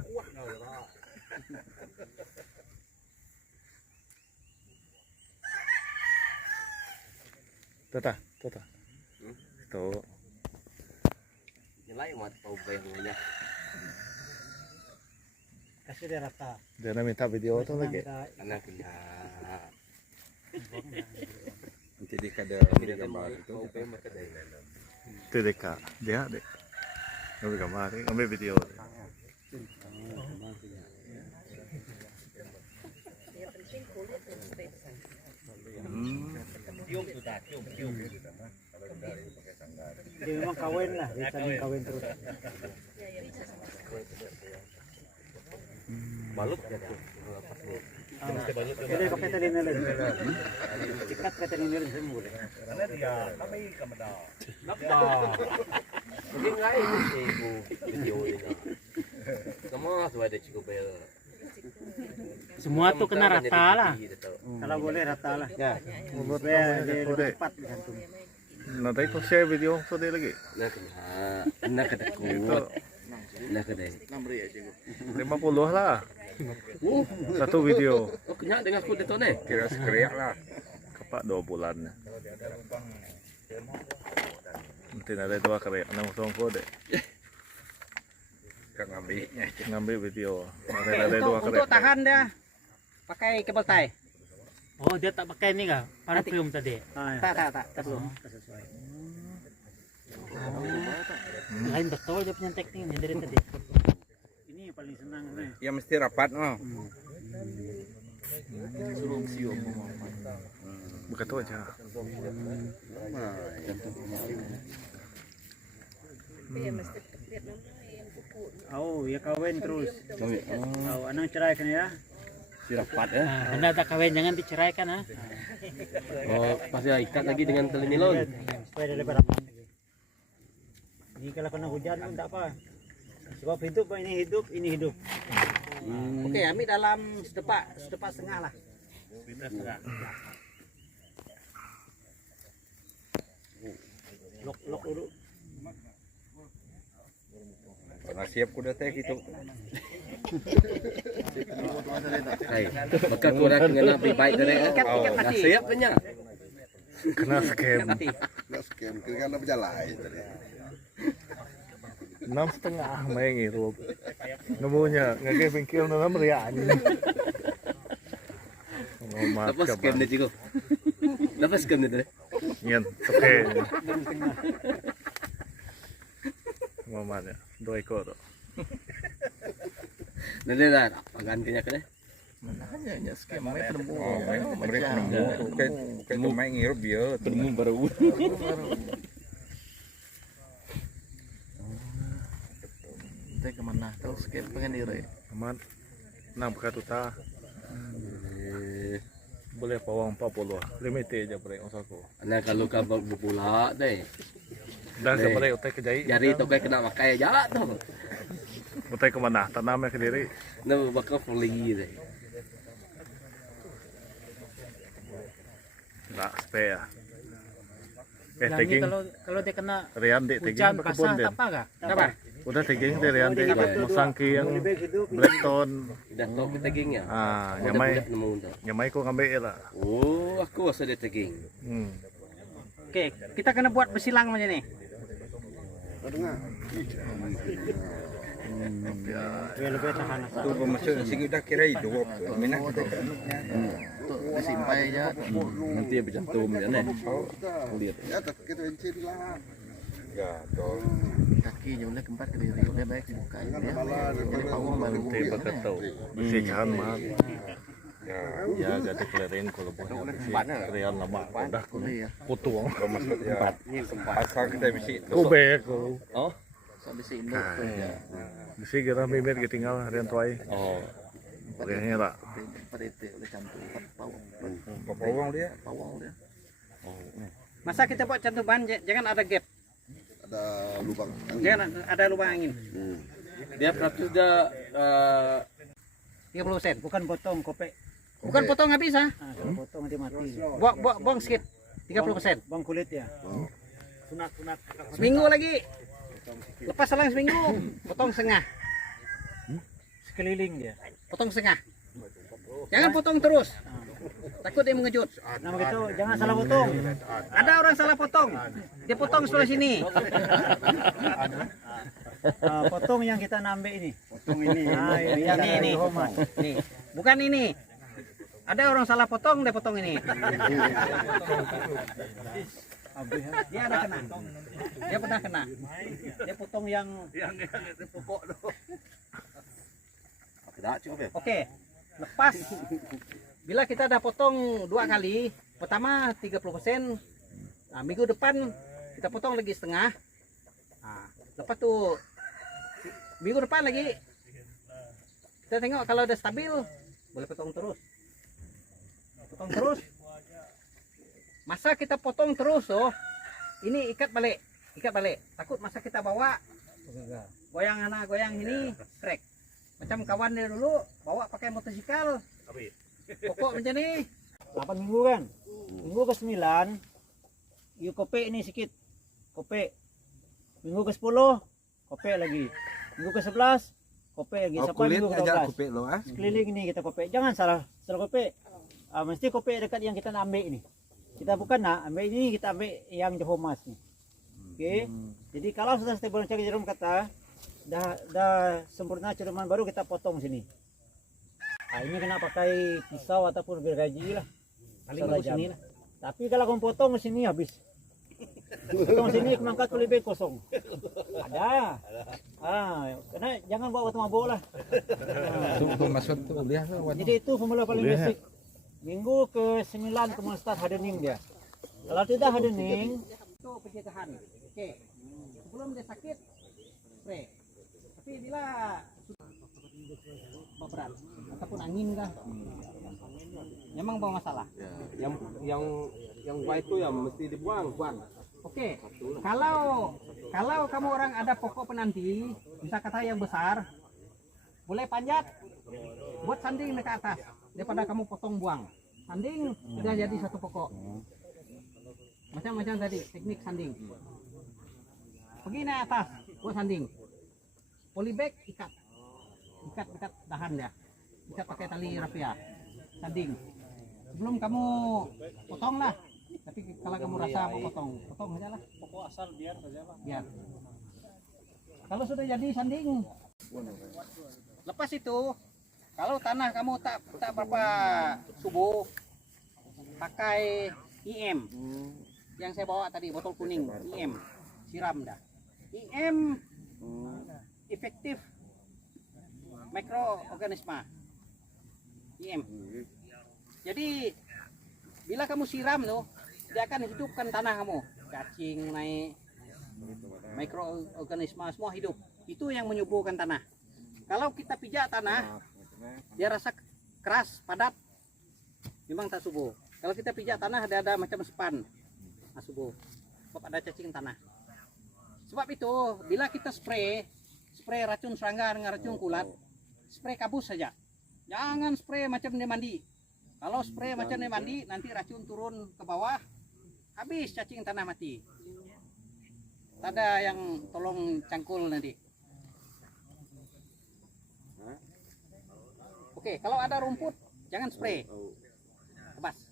Tuh. Tuh. Nilai mau tahu bayangnya. Kasih dia rata. Dia na minta video tuh lagi. Anak ya. Nanti di kada beri gambar itu. Tuh deh kak. Dia deh. Ngambil gambar, ngambil video. Yang penting kulit dan spesial. Dia memang kawin lah, dia saling kawin terus. Balut ya. Jadi pakai tadi nilai. Cikat kata nilai semua. Mungkin lain ibu video ini. Semua tuh ada cukup bayar. Semua tuh kena rata lah. Kalau boleh rata lah. Ya. Mulut Biar kamu dia itu deh. cepat digantung. Nanti aku share video so deh lagi. Nak kena kuat. Nak kena. 50 lah. Satu video. Oh kena dengan kuat itu nih. Kira sekeriak lah. Kepak 2 bulan. Nanti ada 2 karya. Nang songko deh. Kak ngambil. Ngambil video. Nanti ada 2 karya. Untuk tahan dia pakai kabel tie. Oh dia tak pakai ini kah? Parafum tadi. Tak belum. Lain betul dia punya tekniknya dari tadi. Ini paling senang nih. Ya mesti rapat oh. Begitu aja. Dia mesti lihat nama yang kuku. Oh ya kawin terus. Oh anang ceraikan ya. Rapat ya. Anda tak kawin jangan diceraikan ha. Oh pasti ikat lagi dengan tali nilon. Supaya dia lebar aman. Ini kalau kena hujan pun tak apa. Sebab hidup ini hidup. Oke, ambil dalam sedepak setengah lah. Lok dulu. Pernah siap kuda teh gitu. Hai, maka kurang kena lebih baik dari dah siap punya. Kena scam. Nggak scam, kira kan berjalan tadi. 6,5 main ngirup. Nemunya ngake bengkel na merian. Apa scam dia juga? Apa scam dia? Yan, oke. Mamanya, 2 ekor. Nanti dah gantinya ke deh. Mana hanya scam mai penemu. Mereka nemu. Bukan main ngirup biar. Penemu baru. Teh kemana tahu scam pengen diri. Aman. Nang berkatuta. Boleh pawang 40. Limite aja bre usahaku. Nah kalau kabel bupula deh. Dan sebenarnya utai kejai. Jari tu kayak kena pakai aja tu. Utai kemana? Tanamnya ke diri. Nah bakal fully deh. Enggak spare. Yang ini Tagging. kalau dia kena Rian dek tagging hujan berkebun basah deh. apa kah? Apa? Udah tagging deh Rian dek. Masangki yang Blackton. Dah tahu kita gengnya. Ah, Ada nyamai. budak nemu tu. Nyamai ko ngambil lah. Oh, aku rasa dia teging. Oke, kita kena buat besilang macam ni. Lebih tahan. Tu pemasuk sini dah kira hidup. Minat kita. Tuh disimpai aja. Nanti dia berjatuh macam ni. Lihat. Ya, tapi kita benci lah. Ya, tu. Kaki boleh keempat ke diri boleh baik buka. Dia pawang baru. Nanti berkatau. Bersihkan mah. Ya jadi kelirin kalau bukan kalian lama udah putung. Maksudnya asal kita bisa. Kubek. Oh. Sampai si Indo ya. Di sini kita mimit ketinggal harian tuai. Oh. Kayaknya tak. Pada itu udah campur Pawang dia. pawang dia. Masa kita buat cantuman jangan ada gap, Ada lubang. jangan ada lubang angin. Dia berarti sudah 30%. Bukan potong kopek. Bukan potong habis ah. Kalau potong dia mati. Buang sedikit. 30%. Bang kulit ya. Sunat. Seminggu lagi. Lepas selang seminggu, potong setengah. Sekeliling dia. Potong setengah. Jangan potong terus. Takut dia mengejut. Nah begitu jangan salah potong. Ada orang salah potong. Dia potong sebelah sini. Potong yang kita nambe ini. Potong ini. Nah, Ini. Nih. Bukan ini. Ada orang salah potong, dia potong ini. Dia ada kena. Dia pernah kena. Dia potong yang pokok tuh. Oke. Lepas bila kita ada potong 2 kali, pertama 30%, nah, minggu depan kita potong lagi setengah. Nah, lepas tuh minggu depan lagi kita tengok kalau udah stabil, boleh potong terus. Potong terus. Masa kita potong terus, oh, ini ikat balik. Takut masa kita bawa goyang ini, trek. Macam kawan dia dulu bawa pakai motosikal. Pokok macam ni. 8 minggu kan. Minggu ke-9 yuk kopek ini sikit. Kopek. Minggu ke-10 kopek lagi. Minggu ke-11 kopek lagi sampai minggu ke-12. Sekeliling ini kita kopek. Jangan salah kopek. Mesti kopek dekat yang kita nak ambil ini. Kita bukan nak ambil ini, kita ambil yang jauh mas ni. Okey. Jadi kalau sudah stable cari jarum kata dah sempurna ciruman baru kita potong sini. Nah, ini kena pakai pisau ataupun gergaji lah. Paling bagus sini lah. Tapi kalau kamu potong sini habis. Potong sini mangkat lebih kosong. Ada. Karena jangan bawa waktu mabuk lah. masuk tuh lihat. Jadi itu formula paling basic. Minggu ke-9 kamu start hardening dia. Kalau tidak hardening, Itu pencegahan. Oke. Sebelum dia sakit, spray. Tapi bila sudah berat ataupun angin kah, memang bawa masalah. Yang baik itu ya mesti dibuang. Oke. Kalau kamu orang ada pokok penanti, bisa kata yang besar, boleh panjat, buat sanding ke atas daripada kamu potong buang. Sanding sudah jadi satu pokok. Macam tadi teknik sanding. Pergi naik atas, buat sanding. Polybag ikat dahan ya. Ikat pakai tali rafia. Sanding. Sebelum kamu potong lah. Tapi kalau kamu rasa mau potong aja lah. Pokok asal biar saja Pak. Biar. Kalau sudah jadi sanding. Lepas itu, kalau tanah kamu tak berapa subur, pakai IM. Yang saya bawa tadi botol kuning, IM. Siram dah. IM efektif mikroorganisma. IM. Jadi bila kamu siram tuh, dia akan hidupkan tanah kamu. Cacing naik, mikroorganisma semua hidup. Itu yang menyuburkan tanah. Kalau kita pijak tanah, dia rasa keras, padat, memang tak subur. Kalau kita pijak tanah, ada macam span, subur. Sebab ada cacing tanah. Sebab itu, bila kita spray racun serangga dengan racun kulat, spray kabus saja. Jangan spray macam dia mandi. Kalau spray macam dia mandi, nanti racun turun ke bawah, habis cacing tanah mati. Tak ada yang tolong cangkul nanti. Oke, kalau ada rumput, jangan spray. Kebas.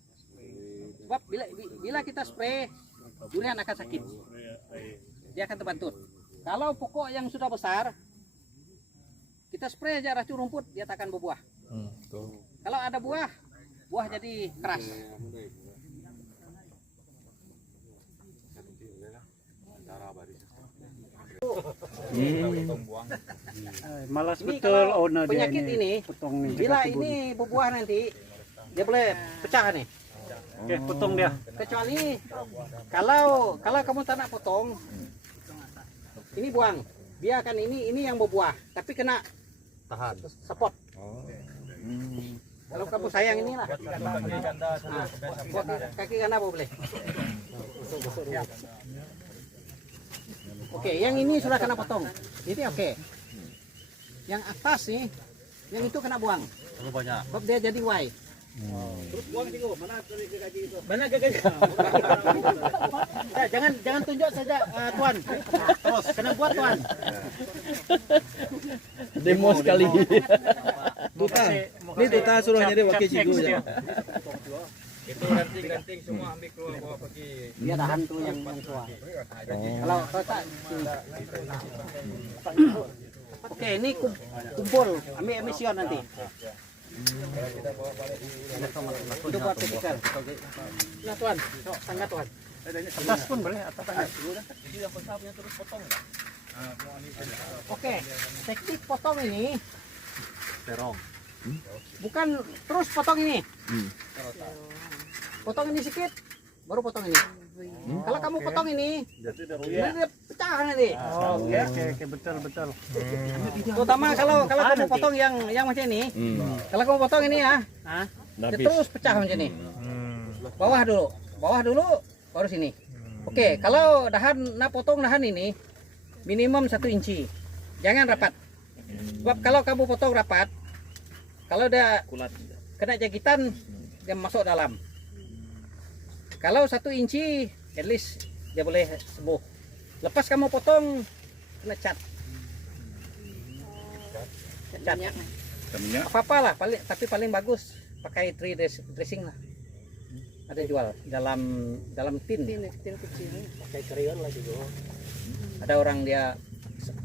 Sebab bila kita spray, durian akan sakit. Dia akan terbantut. Kalau pokok yang sudah besar, kita spray aja racun rumput, dia tak akan berbuah. Kalau ada buah jadi keras. malas Ini betul kalau owner dia penyakit ini, potong nih. bila ini berbuah nanti, dia boleh pecah nih. Oke, potong dia. Kecuali kalau kamu tak nak potong, ini buang. Biarkan ini yang berbuah, tapi kena tahan support. Kalau kamu sayang inilah. Nah, kaki kanan apa boleh? Oke, yang ini sudah kena potong. Ini oke. Yang atas nih, yang itu kena buang. Sebab dia jadi Y. Terus buang tengok mana gaji itu. Mana gaji? Jangan tunjuk saja tuan. Terus kena buat tuan. Demo sekali. Duta. Ini Duta suruhnya dia pakai cigu ya. Itu ranting-ranting semua ambil keluar bawa pergi. Dia tahan tuh yang tua. Kalau tak oke, ini kumpul, ambil emission nanti. Untuk buat physical. Nah tuan, tangga tuan. Atas pun boleh, atas tangga. Oke, teknik potong ini. Bukan terus potong ini. Potong ini sedikit, baru potong ini. Kalau kamu potong ini, dia pecah nanti. Oke, betul. Terutama kalau kamu potong yang macam ini. Kalau kamu potong ini ya, dia terus pecah macam ini. Bawah dulu, baru sini. Oke, kalau nak potong dahan ini minimum 1 inci. Jangan rapat. Sebab kalau kamu potong rapat, kalau dia kena jagitan, dia masuk dalam. Kalau 1 inci, at least dia boleh sembuh. Lepas kamu potong, kena cat. Apa-apa lah, tapi paling bagus pakai tree dressing lah. Ada jual dalam tin kecil. Pakai krayon lah juga. Ada orang dia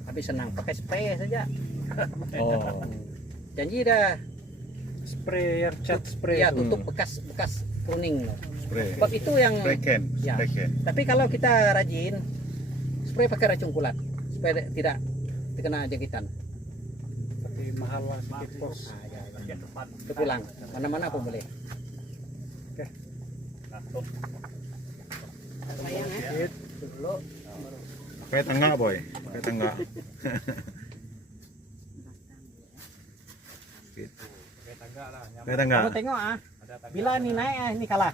habis senang pakai spray saja. Janji dah. Cat spray. Ya, tutup bekas pruning loh. Spray. Sebab itu yang ya. Tapi kalau kita rajin spray pakai racun kulat supaya tidak terkena jagitan. Tapi mahal lah sedikit pos. Itu pulang mana-mana pun boleh. Oke. Sayang ya. Dulu Pakai tangga boy, pakai tangga. Pakai tangga. kamu tengok bila ini naik ini kalah.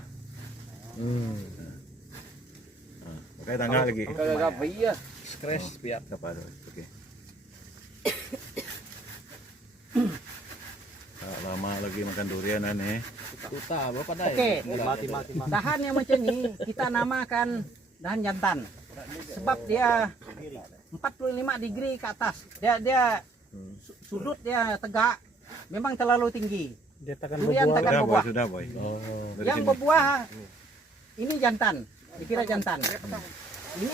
Pakai tangga lagi. Kagak iya. Scratch biar. Apa tu? Okey. Lama lagi makan durian aneh. Duta berapa dah? Oke. Dahan yang macam ini kita namakan dahan jantan. Sebab dia 45 degree ke atas. Dia sudut dia tegak. Memang terlalu tinggi. Dia takkan Durian berbuah. takkan Sudah boy, berbuah. sudah boy. Dari Yang sini. berbuah ini jantan. Dikira jantan. Ini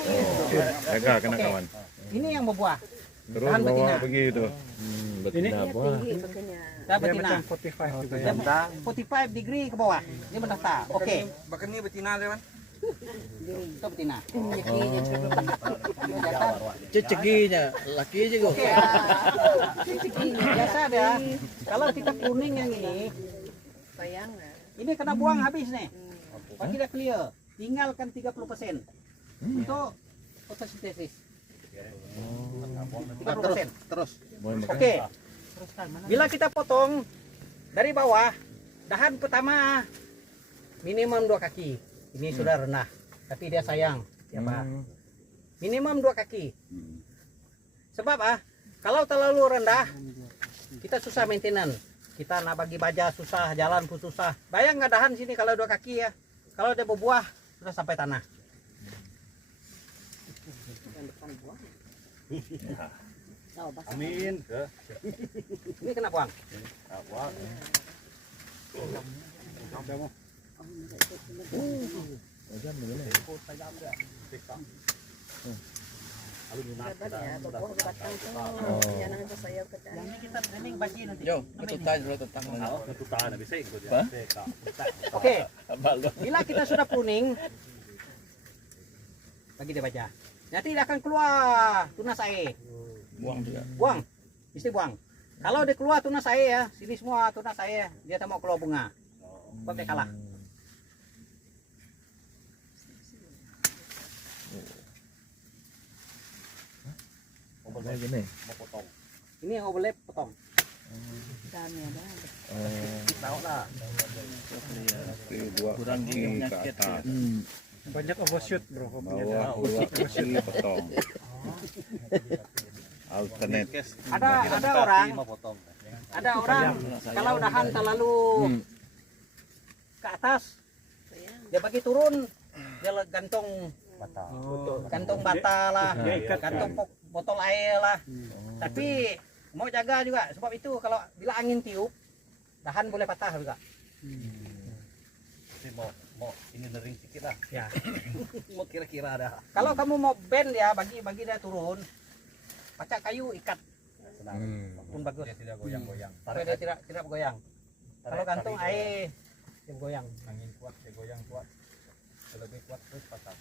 Jaga kena Oke. kawan. ini yang berbuah. Terus Dahan bawa betina. pergi tu. Ini Dia tinggi pakainya. Dah dia betina. macam 45 juga Dia ya. 45 degree ke bawah. Dia mendaftar. Oke. Bahkan ni betina dia kan. Itu betina. Nyekinya juga. Ini jantan. Ceceginya laki juga. Oke. Biasa dia. Kalau kita kuning yang ini, Sayang ya. ini kena buang habis nih. Bagi dia clear. Tinggalkan 30% untuk fotosintesis. 30%. Terus. Oke. Bila kita potong dari bawah, dahan pertama minimum 2 kaki. Ini sudah rendah, tapi dia sayang. Ya, Pak. Minimum 2 kaki. Sebab kalau terlalu rendah, kita susah maintenance. Kita nak bagi baja susah, jalan pun susah. Bayang nggak dahan sini kalau 2 kaki ya. Kalau dia berbuah sudah sampai tanah. Amin. Ini kena buang. Hebat ya. Bawa batang tuh. Jangan ke saya kerjaan. Ini kita training bagi nanti. Yo, ketutan dulu tentang mana? Oke. Bila kita sudah pruning, bagi dia baca. Nanti dia akan keluar tunas air. Buang juga. Buang, mesti buang. Kalau dia keluar tunas air ya, sini semua tunas air, dia tak mau keluar bunga. Kope kalah. Kayak gini. Ini overlap potong. Dami ada. Tahu lah. Dua kaki ke atas. Banyak overshoot bro. Bawah dua kaki potong. Alternate. Ada orang kalau dahan terlalu ke atas dia bagi turun dia gantung bata lah, gantung botol air lah. Tapi mau jaga juga sebab itu kalau bila angin tiup dahan boleh patah juga. Mau ini lering sedikit lah. Ya. Mau kira-kira ada. Kalau kamu mau bend dia bagi dia turun. Pacak kayu ikat. Pun bagus. Dia tidak goyang-goyang. Supaya dia tidak bergoyang. Kalau gantung air dia bergoyang. Angin kuat, dia goyang kuat. Lebih kuat terus patah.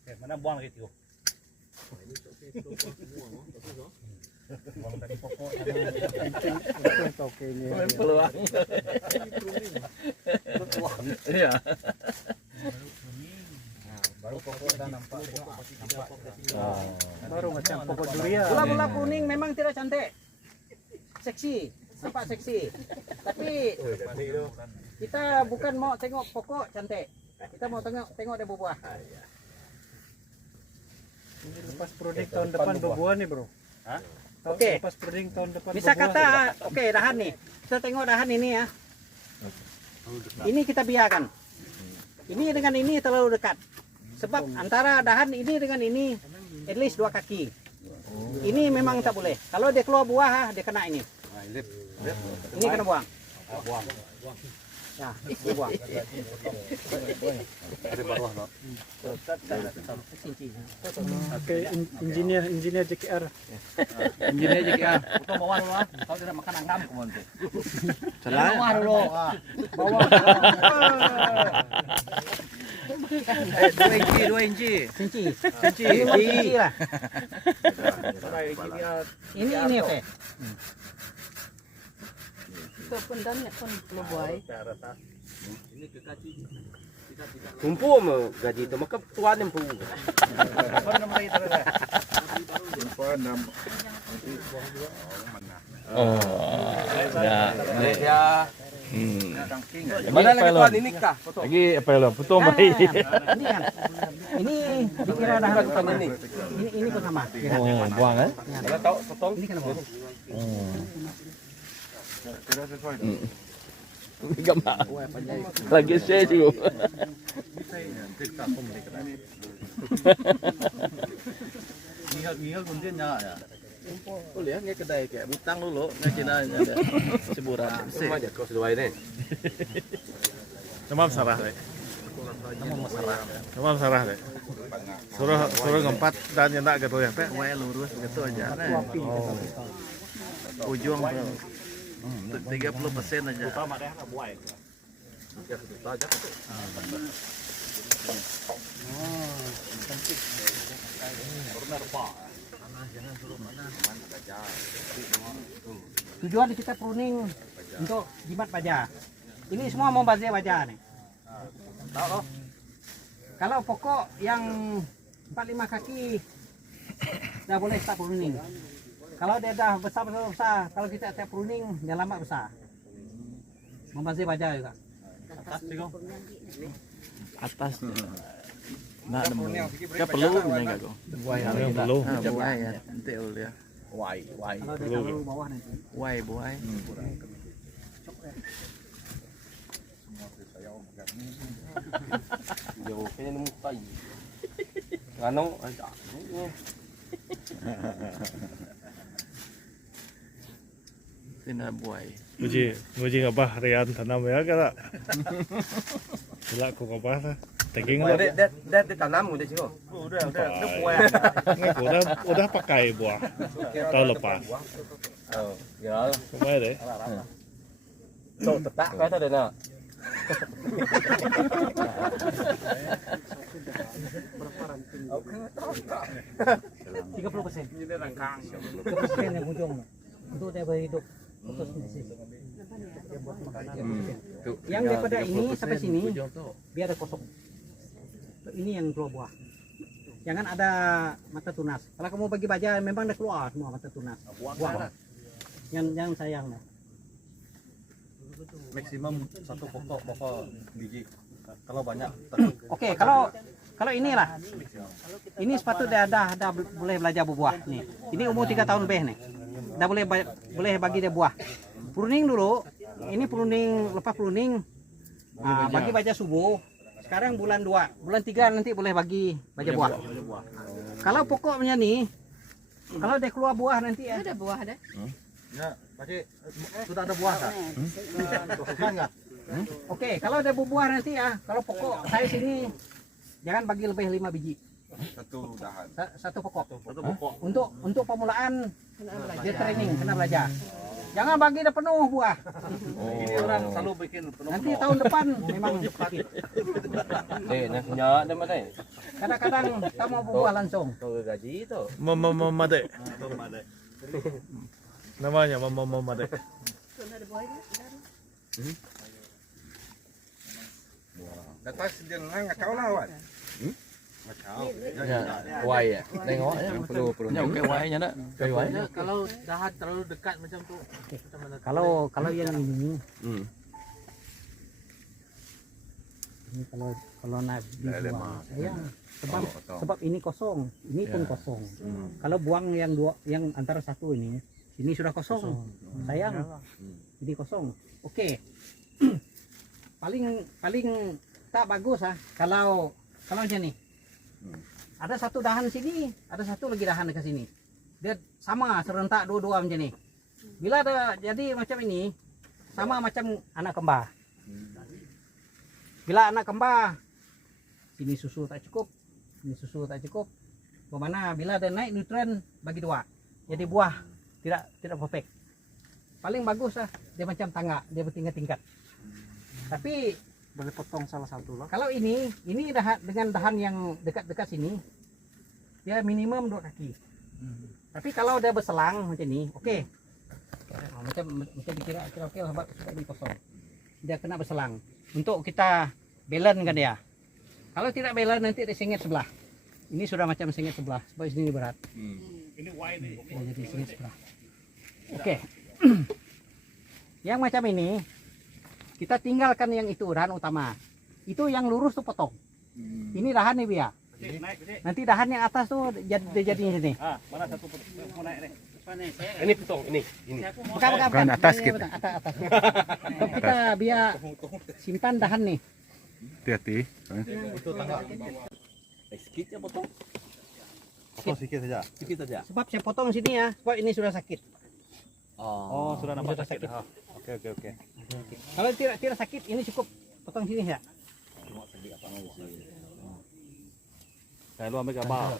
Oke, mana buang lagi itu? Buang tadi pokok. Peluang. Iya. Baru pokok dan nampak. Baru macam pokok durian. Bola-bola kuning memang tidak cantik. Seksi, nampak seksi. Tapi kita bukan mau tengok pokok cantik. Kita mau tengok dia berbuah. Ini lepas pruning tahun depan berbuah nih bro. Hah? Oke. Lepas pruning tahun depan Bisa berbuah. kata, oke dahan nih. Kita tengok dahan ini ya. Ini kita biarkan. Ini dengan ini terlalu dekat. Sebab antara dahan ini dengan ini at least 2 kaki. Ini memang tak boleh. Kalau dia keluar buah, dia kena ini. Ini kena buang. Ya, dia buang. Ada bawah no. Oke, engineer JKR. Engineer JKR. Potong bawah dulu lah. Kau tidak makan anggam kemonte. Salah. Bawah dulu. Bawah. 2 inci. Cinci. Ini mau cinci lah. Ini oke. Ito pun dami pun mabuhay. Kumpu mo gaji itu maka tuan yang pu. Oh. Ya. Ya. Mana lagi tuan ini kah? Lagi apa lo? Potong Ini bayi. kan. Ini dikira dahan utama ini. Ini pun sama. Oh, buang kan? Kalau tahu potong Ini kan buang. Enggak mau. Lagi saya juga. Ngihal pun dia nyak ya. Boleh ya, kedai kayak butang dulu, nggak kena ada seburan. Semua aja kau sudah ini. Demam sarah deh. Demam sarah deh. Suruh ngempat dan nyenak gitu ya teh. Wae lurus gitu aja. Ujung 30% aja. Tujuan kita pruning untuk jimat baja. Ini semua mau bazir baja nih. Tahu? Kalau pokok yang 4-5 kaki dah boleh start pruning. Kalau dia dah besar, kalau kita start pruning dia lama besar. Membazir baja juga. Atas. Nah, dia perlu punya kok. Buaya yang perlu. Buai ya, nanti ya. Wai. Kalau dia terlalu bawah nanti. Buai. Jauh kayaknya nemu tai. Ganong ada. Tina buai. Muji ngabah rian tanam ya kata. Gila kok ngabah lah. Tagging lah. Dia ditanam udah sih kok. Udah buaya. Udah pakai buah tahun lepas. Oh, ya. Kemarin deh. Tuh tetak kata deh nak. Tiga 30%. Ini rangkang. 30% yang ujung untuk dia berhidup. Putus di sini. Dia buat makanan. Tuh, Yang tinggal daripada ini 30% sampai sini ujung tuh. biar ada kosong. Ini yang keluar buah. Jangan ada mata tunas. Kalau kamu bagi baja memang ada keluar semua mata tunas. Buah. Yang sayang. Maksimum satu pokok biji. Kalau banyak Oke, kalau inilah. Ini sepatutnya dah boleh belajar berbuah nih. Ini umur 3 tahun lebih nih. Dah boleh bagi dia buah. Pruning dulu. Ini pruning, lepas pruning. Bagi baja subuh. Sekarang bulan 2, bulan 3 nanti boleh bagi baja buah. Kalau pokoknya nih, kalau dia keluar buah nanti ya. Ada buah ada. ya, Pakcik, sudah ada buah tak? Suka enggak? Oke, kalau ada buah nanti ya, kalau pokok saya sini jangan bagi lebih 5 biji. Satu dahan. Satu pokok. Satu pokok. Untuk pemulaan dia training, kena belajar. Jangan bagi dah penuh buah. Ini orang selalu bikin penuh. Nanti tahun depan memang sakit. nak punya dah mana? Kadang-kadang kamu berbuah langsung. Kau gaji tu. Mamade. Namanya Mamade. Datang sedang ngakau lah Wan. Ngakau. Wai ya. Tengok ya. Perlu. Ya okey wai nya nak. Okey wai. Kalau dahan terlalu dekat macam tu, macam mana? Kalau yang ini, ini kalau nak dibuang, sayang. Sebab ini kosong, ini pun kosong. Kalau buang yang antara satu ini sudah kosong. Sayang. Ini kosong. Oke. paling tak bagus kalau macam ni. Ada satu dahan sini, ada satu lagi dahan dekat sini. Dia sama serentak dua-dua macam ni. Bila ada jadi macam ini, sama macam anak kembar. Bila anak kembar, sini susu tak cukup, ini susu tak cukup. Bagaimana bila ada naik nutrien bagi dua, jadi buah tidak perfect. Paling bagus dia macam tangga, dia bertingkat-tingkat. Tapi Boleh potong salah satu lah. kalau ini dengan dahan yang dekat-dekat sini, dia minimum 2 kaki. Tapi kalau dia berselang macam ni, okey. Macam dikira okey lah sebab ini kosong. Dia kena berselang untuk kita balance kan dia. Kalau tidak balance nanti dia sengit sebelah. Ini sudah macam sengit sebelah sebab sini berat. Ini wine ni. Jadi sengit sebelah. Okey. Yang macam ini kita tinggalkan yang itu dahan utama. Itu yang lurus tu potong. Ini dahan ni biar. Nanti dahan yang atas tu jadi sini. Mana satu mau naik ni? Ini potong ini. Bukan atas kita. Atas. Kita biar simpan dahan nih. Hati-hati. Itu tangga. Sikit je potong. Potong sikit saja. Sikit saja. Sebab saya potong sini ya, sebab ini sudah sakit. Oh, sudah nampak Sudah sakit. sakit. Oke. Kalau tidak sakit, ini cukup potong sini ya. Saya lu ambil gambar.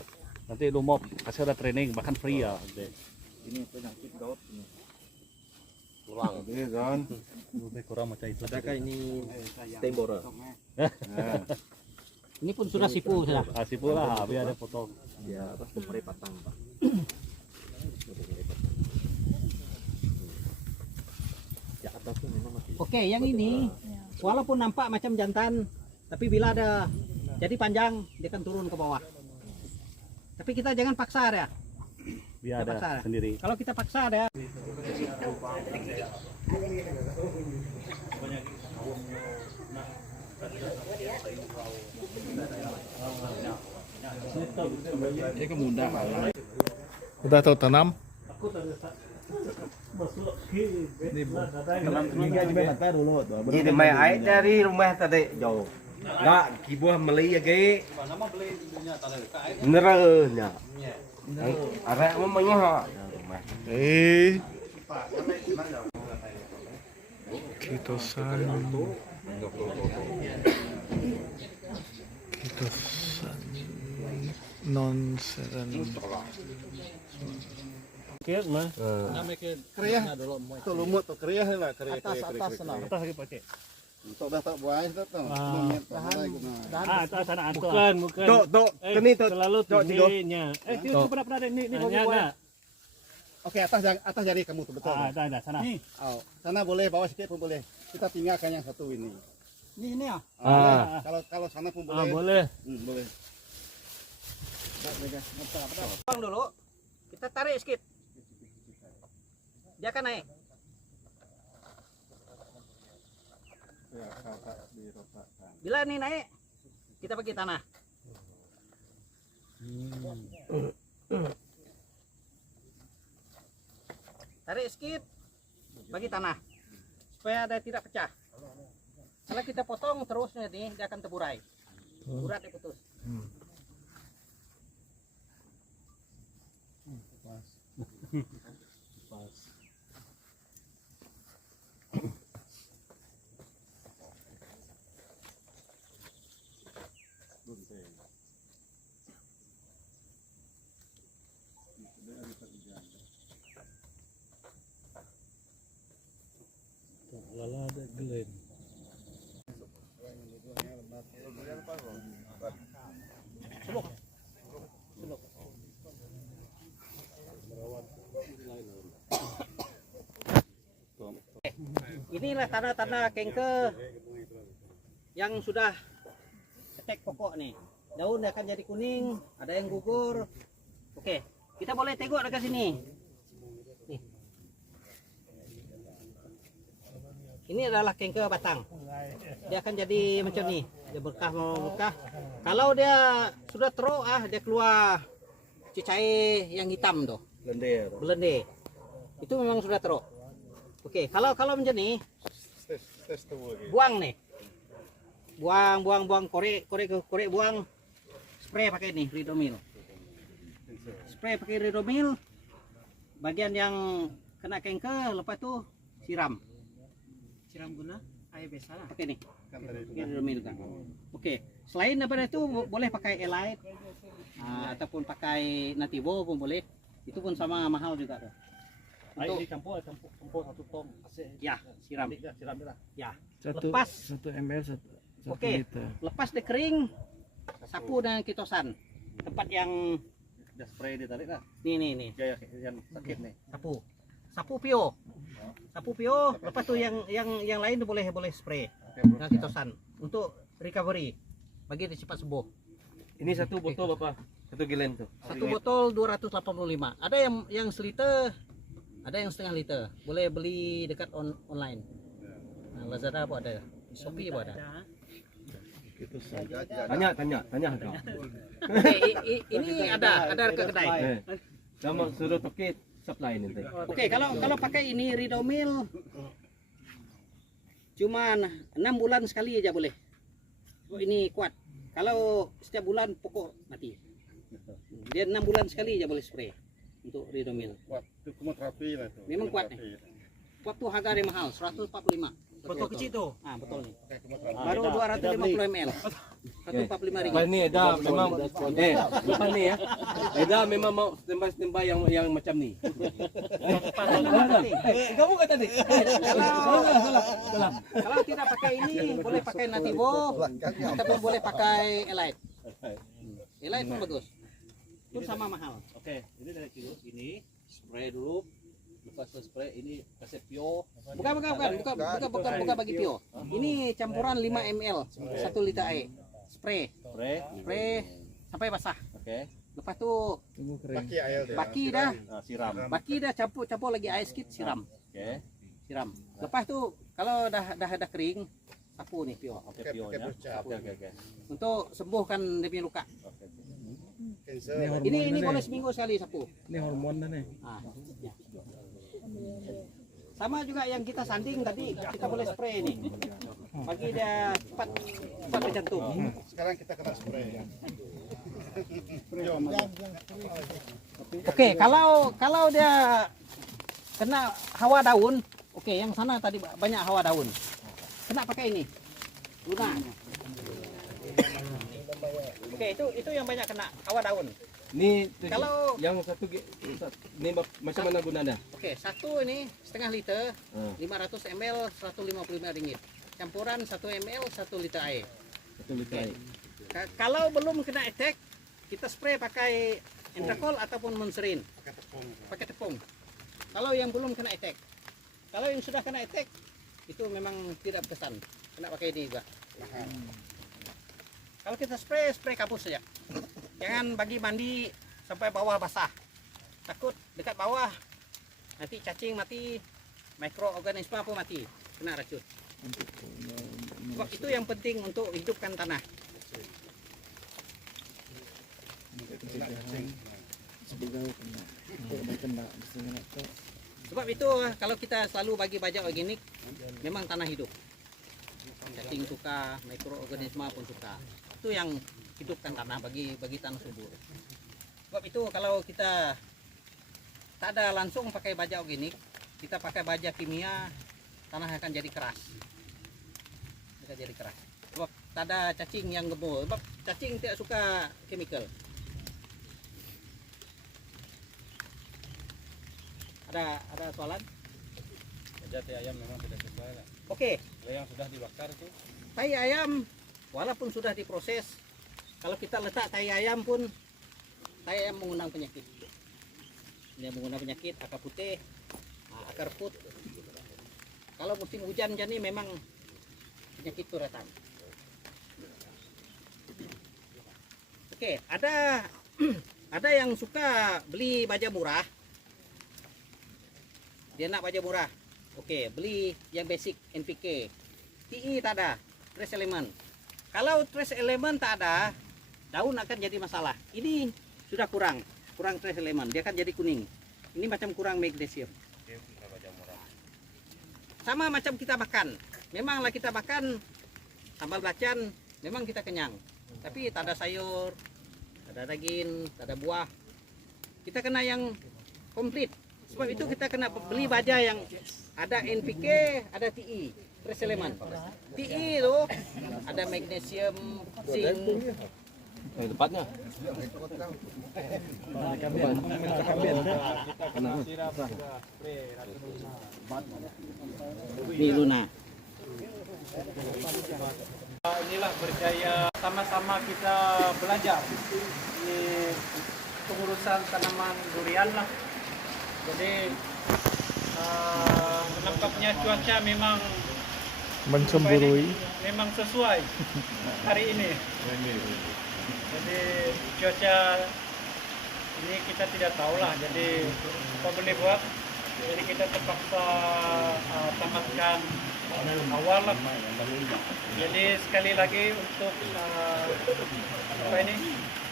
Nanti lu mau kasih ada training bahkan free ya. Kurang. Ini kan. Lebih kurang macam itu. Adakah ini stembora? Ini pun sudah sipu sudah. Kasih pula biar ada potong. Ya, atas pemberi patang, Pak. Ya atas tu memang masih. Oke, yang ini walaupun nampak macam jantan, tapi bila ada jadi panjang, dia akan turun ke bawah. Tapi kita jangan paksa ya. Biar Kita paksa. ada sendiri. Kalau kita paksa ya. Udah tahu tanam? Ini mai air dari rumah tadi jauh. Enggak, kibuah meli lagi. Nerenya. Arek mamanya ha. Kitosan. Non-seren. Kira mah. Kriah. Tu lumut tu kriah lah, kriah. Atas sana. Atas lagi Pakcik. Tok dah tak buah tu tu. Atas sana atas. Bukan. Tok, kini tok. Terlalu Tok, tingginya. Itu pernah ada ni bagi buah. Oke, atas jari kamu tuh betul. Ada sana. Oh, sana boleh, bawah sedikit pun boleh. Kita tinggalkan yang satu ini. Ini ya. Boleh. Kalau sana pun boleh. boleh. Boleh. Bang dulu. Kita tarik sedikit. Dia akan naik. Bila ini naik, kita bagi tanah. Tarik sedikit, bagi tanah supaya dia tidak pecah. Kalau kita potong terus nih, dia akan terburai. Urat diputus. Inilah tanda-tanda kengke yang sudah attack pokok nih. Daun akan jadi kuning, ada yang gugur. Oke, kita boleh tengok dekat sini. Nih. Ini adalah kengke batang. Dia akan jadi macam ni. Dia berkah. Kalau dia sudah teruk dia keluar cecair yang hitam tuh. Belende. Itu memang sudah teruk. Oke, kalau macam ni, buang nih. Buang korek buang. Spray pakai nih Ridomil. Spray pakai Ridomil. Bagian yang kena kengke, lepas tu siram. Siram guna air biasa lah. Pakai nih. Ridomil kan. Oke, selain daripada itu boleh pakai Elite ataupun pakai Nativo pun boleh. Itu pun sama mahal juga tuh. Air dicampur 1 tong. Ya, siram. Siram lah. Ya. 1 Lepas. 1 ml 1 Oke. liter. Lepas dia kering, sapu dengan kitosan. Tempat yang Udah spray ditarik lah. nih. Ya, yang sakit nih. Sapu pio. Lepas tu yang lain tu boleh spray dengan kitosan untuk recovery. Bagi dia cepat sembuh. Ini 1 botol Bapak. 1 gelen tuh. 1 botol 285. Ada yang seliter, ada yang setengah liter. Boleh beli dekat online. Nah, Lazada pun ada, Shopee pun ada. Tanya. Oke, ini ada ke kedai. Sama suruh tokit supply nanti. Oke, kalau pakai ini Ridomil cuman 6 bulan sekali aja boleh. Oh, ini kuat. Kalau setiap bulan pokok mati. Dia 6 bulan sekali aja boleh spray untuk Ridomil. Kuat, itu kemoterapi lah itu. Memang kuat nih. Kuat tuh harga dia mahal, 145. Botol kecil tuh. Betul nih. Baru 250 ml. 145 ringgit. Ini Eda memang bukan nih ya. Eda memang mau tembak yang macam nih. Kamu kata tadi. Kalau tidak pakai ini, boleh pakai Nativo ataupun boleh pakai Elite. Elite pun bagus. Itu sama mahal. Oke, ini dari kilo ini spray dulu. Lepas spray ini kasih pio. Bukan bagi pio. Ini campuran 5 ml 1 liter air. Spray sampai basah. Oke. Lepas tu baki dah. Siram. Baki dah campur lagi air sedikit, siram. Oke. Siram. Lepas tu kalau dah kering, sapu nih pio. Oke, pionya. Oke. Untuk sembuhkan dia punya luka. Oke. Ini boleh seminggu sekali sapu. Ini hormon dah nih. Ya. Sama juga yang kita sanding tadi, kita boleh spray ini. Bagi dia cepat berjantung. Sekarang kita kena spray. Oke, kalau dia kena hawa daun, oke, yang sana tadi banyak hawa daun. Kena pakai ini. Luna. Oke, itu yang banyak kena hawa daun. Ini Kalau yang ini macam mana gunanya? Oke, satu ini setengah liter, 500 ml 155 ringgit. Campuran 1 ml 1 liter air. 1 liter air. Kalau belum kena attack, kita spray pakai Entacol ataupun Monserin. Pakai tepung. Kalau yang belum kena etek. Kalau yang sudah kena etek, itu memang tidak berkesan. Kena pakai ini juga. Kalau kita spray kapus saja. Jangan bagi mandi sampai bawah basah. Takut dekat bawah nanti cacing mati, mikroorganisme pun mati, kena racun. Sebab itu yang penting untuk hidupkan tanah. Sebab itu kalau kita selalu bagi baja organik, memang tanah hidup. Cacing suka, mikroorganisme pun suka. Itu yang hidupkan tanah bagi tanah subur. Sebab itu kalau kita tak ada langsung pakai baja organik, kita pakai baja kimia, tanah akan jadi keras. Akan jadi keras. Sebab tak ada cacing yang gembul. Sebab cacing tidak suka chemical. Ada soalan? Saja tai ayam memang tidak sesuai lah. Oke. Kalau yang sudah dibakar itu Tai ayam walaupun sudah diproses, kalau kita letak tai ayam pun tai ayam mengundang penyakit. Dia mengundang penyakit akar putih, akar put. Kalau musim hujan jadi memang penyakit itu datang. Oke, ada yang suka beli baja murah. Dia nak baja murah. Oke, beli yang basic NPK. TI tak ada, trace element. Kalau trace element tak ada, daun akan jadi masalah. Ini sudah kurang trace element, dia akan jadi kuning. Ini macam kurang magnesium. Sama macam kita makan. Memanglah kita makan sambal belacan, memang kita kenyang. Tapi tak ada sayur, tak ada daging, tak ada buah. Kita kena yang komplit. Sebab itu kita kena beli baja yang ada NPK, ada TI, trace element. TI itu ada magnesium, zinc. Tepatnya. Ini Luna. Inilah berjaya sama-sama kita belajar di pengurusan tanaman durian lah. Jadi nampaknya cuaca memang Mencemburui. memang sesuai hari ini. Jadi cuaca ini kita tidak tahu lah. Jadi apa boleh buat? Jadi kita terpaksa tamatkan awal lah. Jadi sekali lagi untuk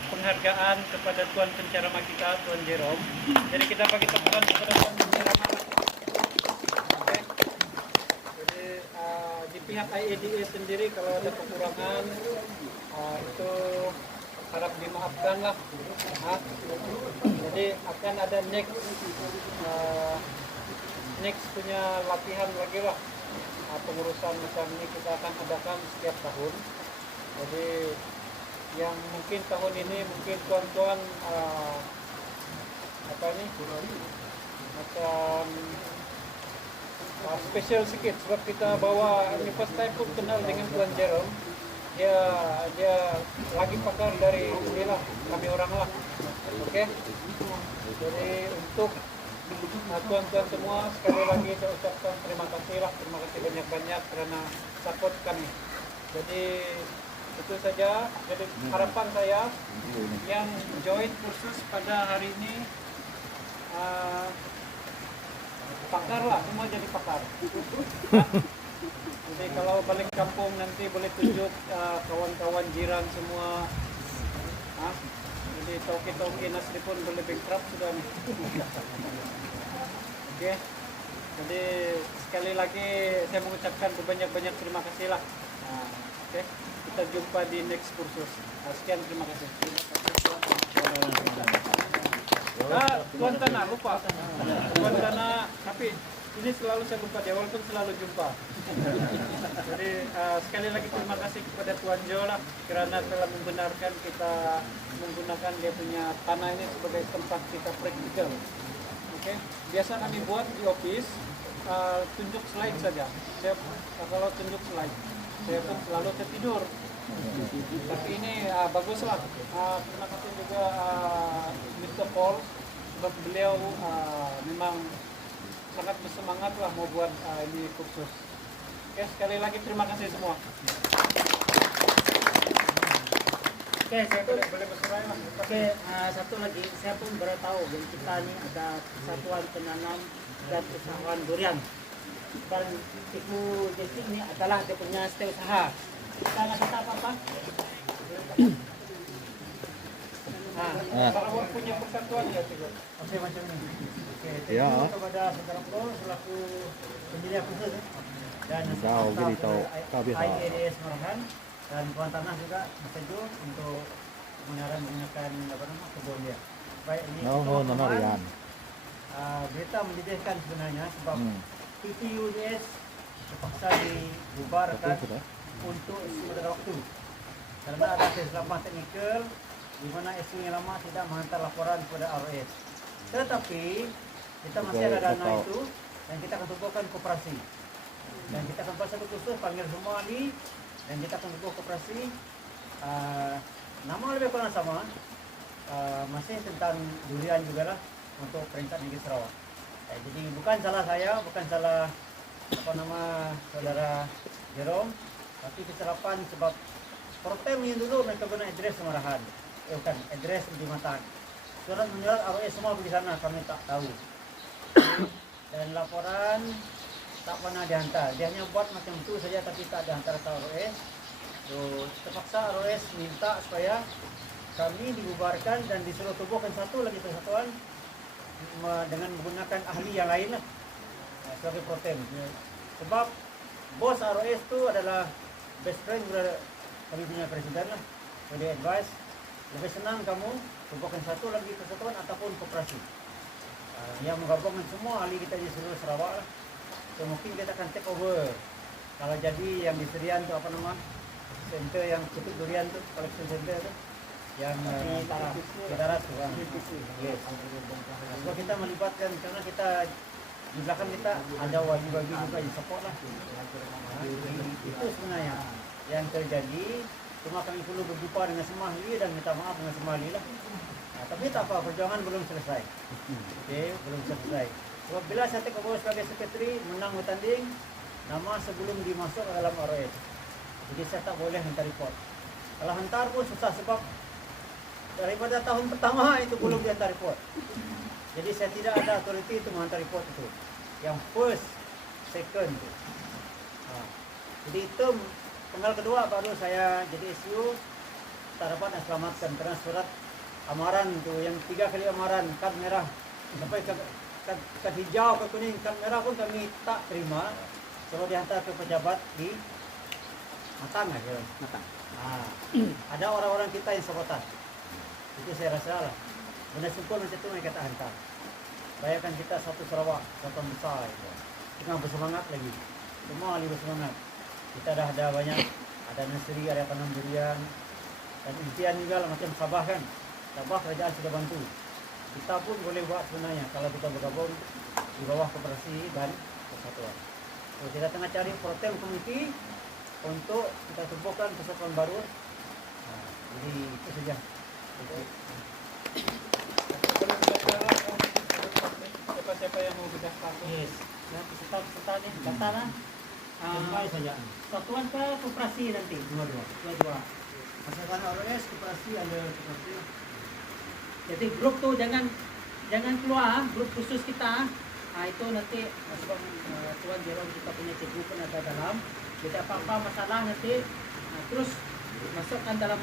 penghargaan kepada Tuan Pencerama kita, Tuan Jerome. Jadi kita bagi tepukan kepada Tuan Pencerama. Okay. Jadi di pihak IADA sendiri kalau ada kekurangan itu harap dimaafkan lah. Jadi akan ada next punya latihan lagi lah. Pengurusan macam ini kita akan adakan setiap tahun. Jadi yang mungkin tahun ini mungkin tuan-tuan macam spesial sedikit sebab kita bawa ini first time pun kenal dengan Tuan Jerome. Dia lagi pakar dari inilah kami orang lah. Oke. Jadi untuk tuan-tuan semua sekali lagi saya ucapkan terima kasih banyak-banyak kerana support kami. Jadi itu saja. Jadi harapan saya yang join kursus pada hari ini pakar lah, semua jadi pakar. Jadi kalau balik kampung nanti boleh tunjuk kawan-kawan jiran semua. Jadi toki-toki Nasri pun boleh bankrupt sudah nih. Oke. Jadi sekali lagi saya mengucapkan banyak-banyak terima kasih lah. Oke. Kita jumpa di next kursus. Sekian, terima kasih. Tuan Tanah lupa. Tuan Tanah, tapi ini selalu saya lupa dia, walaupun selalu jumpa. Jadi sekali lagi terima kasih kepada Tuan Jo lah kerana telah membenarkan kita menggunakan dia punya tanah ini sebagai tempat kita praktikal. Oke. Biasa kami buat di office tunjuk slide saja. Saya kalau tunjuk slide saya pun selalu tertidur. Tapi ini baguslah. Terima kasih juga Mr. Paul sebab beliau memang sangat bersemangat lah mau buat ini kursus. Oke, sekali lagi terima kasih semua. Oke, satu Boleh bersuara mas. Oke, satu lagi, saya pun baru tahu di kita ini ada Persatuan Penanam dan Usahawan Durian. Dan Ibu Jessica ini adalah dia punya setiausaha. Kita ngasih tahu apa? Kalau punya persatuan ya Cikgu. Oke, macam ini. Oke, Ya. terima kasih kepada saudara Pro selaku penyedia kursus dan Tahu, jadi tahu. Tahu biasa. IADS Marahan dan Tuan Tanah juga Mas Tejo untuk kebenaran menggunakan apa nama kebun dia. Baik, ini teman-teman, berita menyedihkan sebenarnya sebab PTUDS terpaksa dibubarkan untuk sementara waktu karena ada kesilapan teknikal di mana SU yang lama tidak menghantar laporan kepada ROS. Tetapi kita masih ada dana itu dan kita akan tubuhkan koperasi. Dan kita akan buat satu kursus panggil semua ahli dan kita akan tubuh koperasi. Nama lebih kurang sama, masih tentang durian juga lah untuk peringkat negeri Sarawak. Jadi bukan salah saya, bukan salah apa nama saudara Jerome, tapi kesilapan sebab Protem yang dulu mereka guna address Marahan, bukan address di Matang. Surat menyurat ROS semua pergi sana, kami tak tahu. Dan laporan tak pernah dihantar. Dia hanya buat macam itu saja tapi tak dihantar ke ROS. Terpaksa ROS minta supaya kami dibubarkan dan disuruh tubuhkan satu lagi persatuan dengan menggunakan ahli yang lain lah sebagai Protem. Sebab bos ROS itu adalah best friend kami punya presiden lah. So dia advice lebih senang kamu tubuhkan satu lagi persatuan ataupun koperasi yang menggabungkan semua ahli kita di seluruh Sarawak lah. So mungkin kita akan take over. Kalau jadi yang di Serian tu apa nama center yang cukup durian tu, collection center tu yang di darat tu kan. Yes. So kita melibatkan karena kita di belakang kita ada wagi-wagi juga yang support lah. Itu sebenarnya yang terjadi. Cuma kami perlu berjumpa dengan semua ahli dan minta maaf dengan semua ahli lah. Tapi tak apa, perjuangan belum selesai. Okay, belum selesai. Sebab bila saya take over sebagai sekretari, menang bertanding, nama sebelum dimasuk ke dalam ROS. Jadi saya tak boleh hantar report. Kalau hantar pun susah sebab daripada tahun pertama itu belum dihantar report. Jadi saya tidak ada authority untuk menghantar report itu. Yang first, second tu. Jadi itu tanggal kedua baru saya jadi SU tak dapat nak selamatkan kerana surat amaran tu yang 3 kali amaran kad merah sampai kad hijau, kad kuning, kad merah pun kami tak terima. Selalu dihantar ke pejabat di Matang lah kira. Matang. Ada orang-orang kita yang sabotaj. Itu saya rasa lah. Benda simpul macam tu mereka tak hantar. Bayangkan kita satu Sarawak, satuan besar itu. Tengah bersemangat lagi. Semua ahli bersemangat. Kita dah ada banyak, ada nursery, ada tanam durian. Dan impian juga lah macam Sabah kan. Sabah kerajaan sudah bantu. Kita pun boleh buat sebenarnya kalau kita bergabung di bawah koperasi dan persatuan. So, kita tengah cari Protem community untuk kita tubuhkan persatuan baru. Jadi itu saja. Siapa yang mau berdaftar? Yes. Peserta ni daftar lah. Sampai saja. Satuan ke koperasi nanti? Dua-dua. Masakan ROS koperasi ada koperasi. Jadi grup tu jangan keluar, grup khusus kita. Itu nanti sebab Tuan Jerome kita punya cikgu pun ada dalam. Jadi apa-apa masalah nanti terus masukkan dalam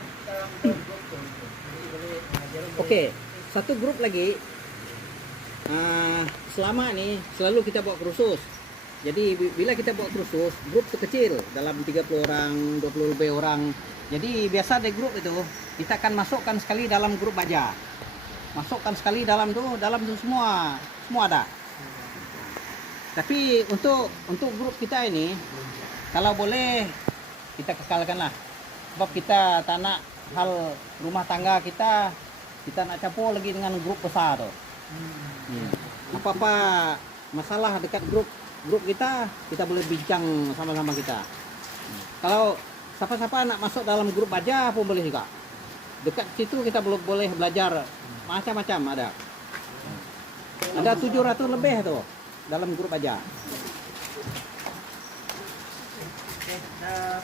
grup tu. Jadi boleh Jerome. Okey, satu grup lagi. Selama ni selalu kita buat kursus. Jadi bila kita buat kursus, grup tu kecil dalam 30 orang, 20 lebih orang. Jadi biasa di grup itu kita akan masukkan sekali dalam grup baja. Masukkan sekali dalam tu semua ada. Tapi untuk grup kita ini kalau boleh kita kekalkanlah. Sebab kita tak nak hal rumah tangga kita nak campur lagi dengan grup besar tu. Apa-apa masalah dekat grup kita boleh bincang sama-sama kita. Kalau siapa-siapa nak masuk dalam grup baja pun boleh juga. Dekat situ kita boleh belajar macam-macam ada. Ada 700 lebih tu. dalam grup aja. Oke,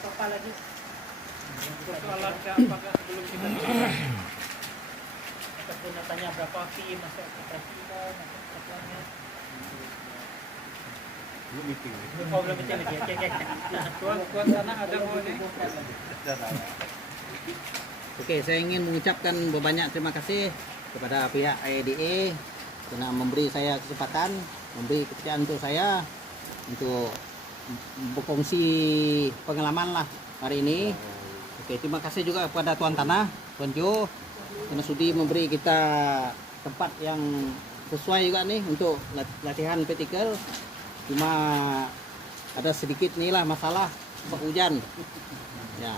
apa lagi? Persoalan apakah sebelum kita Ataupun tanya berapa fee masuk ke presiden atau apanya? Belum meeting. Oh, belum meeting lagi. Oke. tuan tanah ada mau nih? Oke, saya ingin mengucapkan banyak terima kasih kepada pihak IADA karena memberi saya kesempatan, memberi kepercayaan untuk saya untuk berkongsi pengalaman lah hari ini. Oke, terima kasih juga kepada Tuan Tanah, Tuan Jo, karena sudi memberi kita tempat yang sesuai juga nih untuk latihan vertikal. Cuma ada sedikit nih lah masalah hujan. Ya,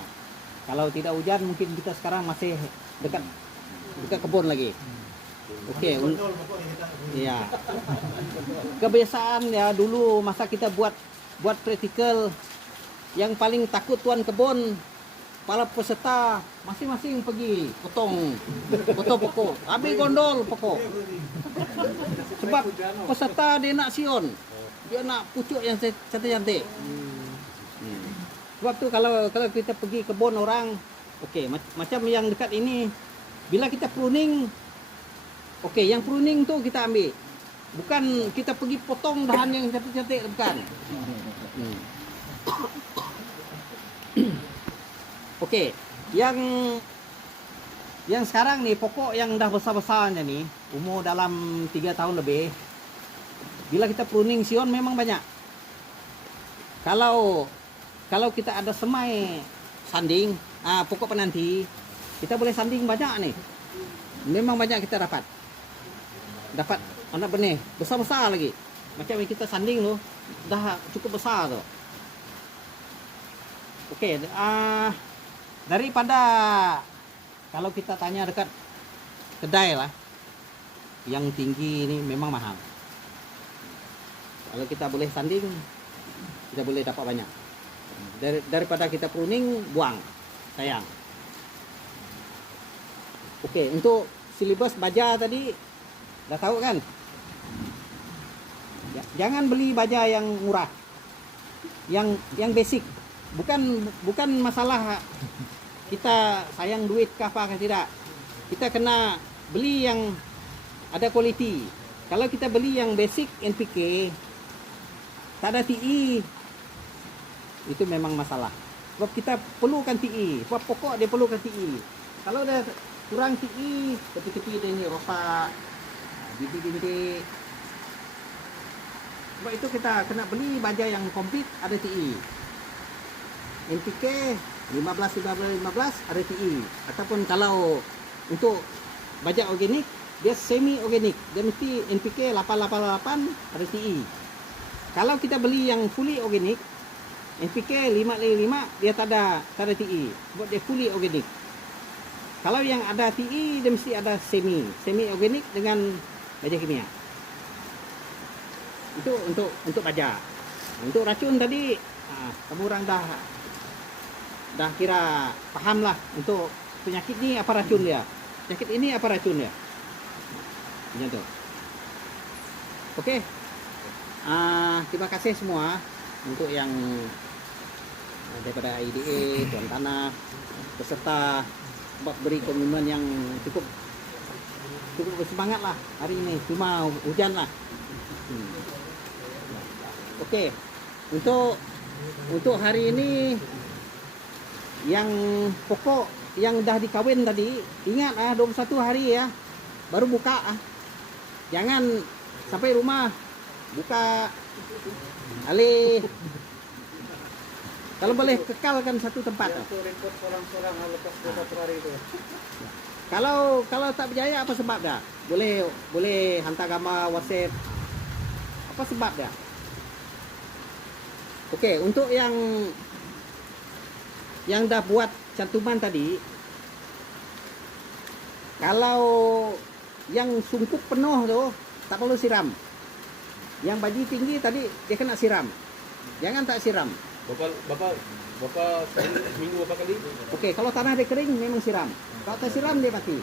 kalau tidak hujan mungkin kita sekarang masih dekat kebun lagi. Oke, ya. Kebiasaan ya dulu masa kita buat praktikal yang paling takut tuan kebun, para peserta masing-masing pergi potong pokok, habis gondol pokok. Sebab peserta dia nak sion, dia nak pucuk yang cantik-cantik. Sebab tu kalau kita pergi kebun orang, okey, macam yang dekat ini, bila kita pruning, okey, yang pruning tu kita ambil. Bukan kita pergi potong dahan yang cantik-cantik, bukan. Okey, yang sekarang nih pokok yang dah besar-besarnya nih, umur dalam 3 tahun lebih. Bila kita pruning sion memang banyak. Kalau kita ada semai sanding, pokok penanti, kita boleh sanding banyak nih. Memang banyak kita dapat anak benih besar-besar lagi. Macam yang kita sanding tu dah cukup besar tu. Okey, daripada kalau kita tanya dekat kedai lah, yang tinggi ini memang mahal. Kalau kita boleh sanding, kita boleh dapat banyak. Daripada kita pruning, buang, sayang. Okey, untuk silibus baja tadi dah tahu kan? Jangan beli baja yang murah, yang basic. Bukan masalah kita sayang duit ke apa ke tidak. Kita kena beli yang ada kualiti. Kalau kita beli yang basic NPK, tak ada TE, itu memang masalah. Sebab kita perlukan TE, sebab pokok dia perlukan TE. Kalau dia kurang TE, tepi-tepi dia ni rosak, bintik-bintik. Sebab itu kita kena beli baja yang komplit ada TE. NPK 15 ada TE. Ataupun kalau untuk baja organik, dia semi organik, dia mesti NPK 888 ada TE. Kalau kita beli yang fully organik, NPK 555 dia tak ada TE, sebab dia fully organik. Kalau yang ada TE dia mesti ada semi organik dengan baja kimia. Itu untuk baja. Untuk racun tadi, kamu orang dah kira paham lah untuk penyakit ni apa racun dia. Penyakit ini apa racun dia. Macam tu. Okey. Terima kasih semua untuk yang daripada IDA, Tuan Tanah, peserta buat beri komitmen yang cukup bersemangat lah hari ini. Cuma hujan lah. Okey. Untuk hari ini yang pokok yang dah dikawin tadi, ingat 21 hari ya, baru buka. Jangan sampai rumah buka alih. Kalau boleh kekalkan satu tempat. Report seorang-seorang lepas 21 hari itu. Kalau tak berjaya apa sebab dah? Boleh hantar gambar WhatsApp. Apa sebab dah? Okey, untuk yang dah buat cantuman tadi, kalau yang sungkup penuh tu tak perlu siram. Yang baji tinggi tadi dia kena siram. Jangan tak siram. Bapak seminggu berapa kali? Okey, kalau tanah dia kering memang siram. Kalau tak siram dia mati.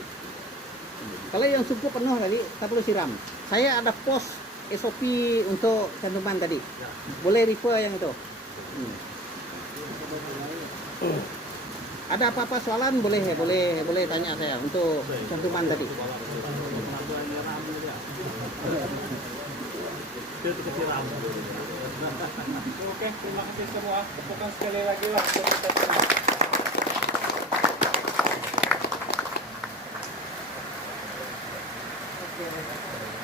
Kalau yang sungkup penuh tadi tak perlu siram. Saya ada pos SOP untuk cantuman tadi. Boleh refer yang itu. Ada apa-apa soalan boleh tanya saya untuk cantuman tadi. Oke, terima kasih semua. Tepukan sekali lagi lah untuk kita.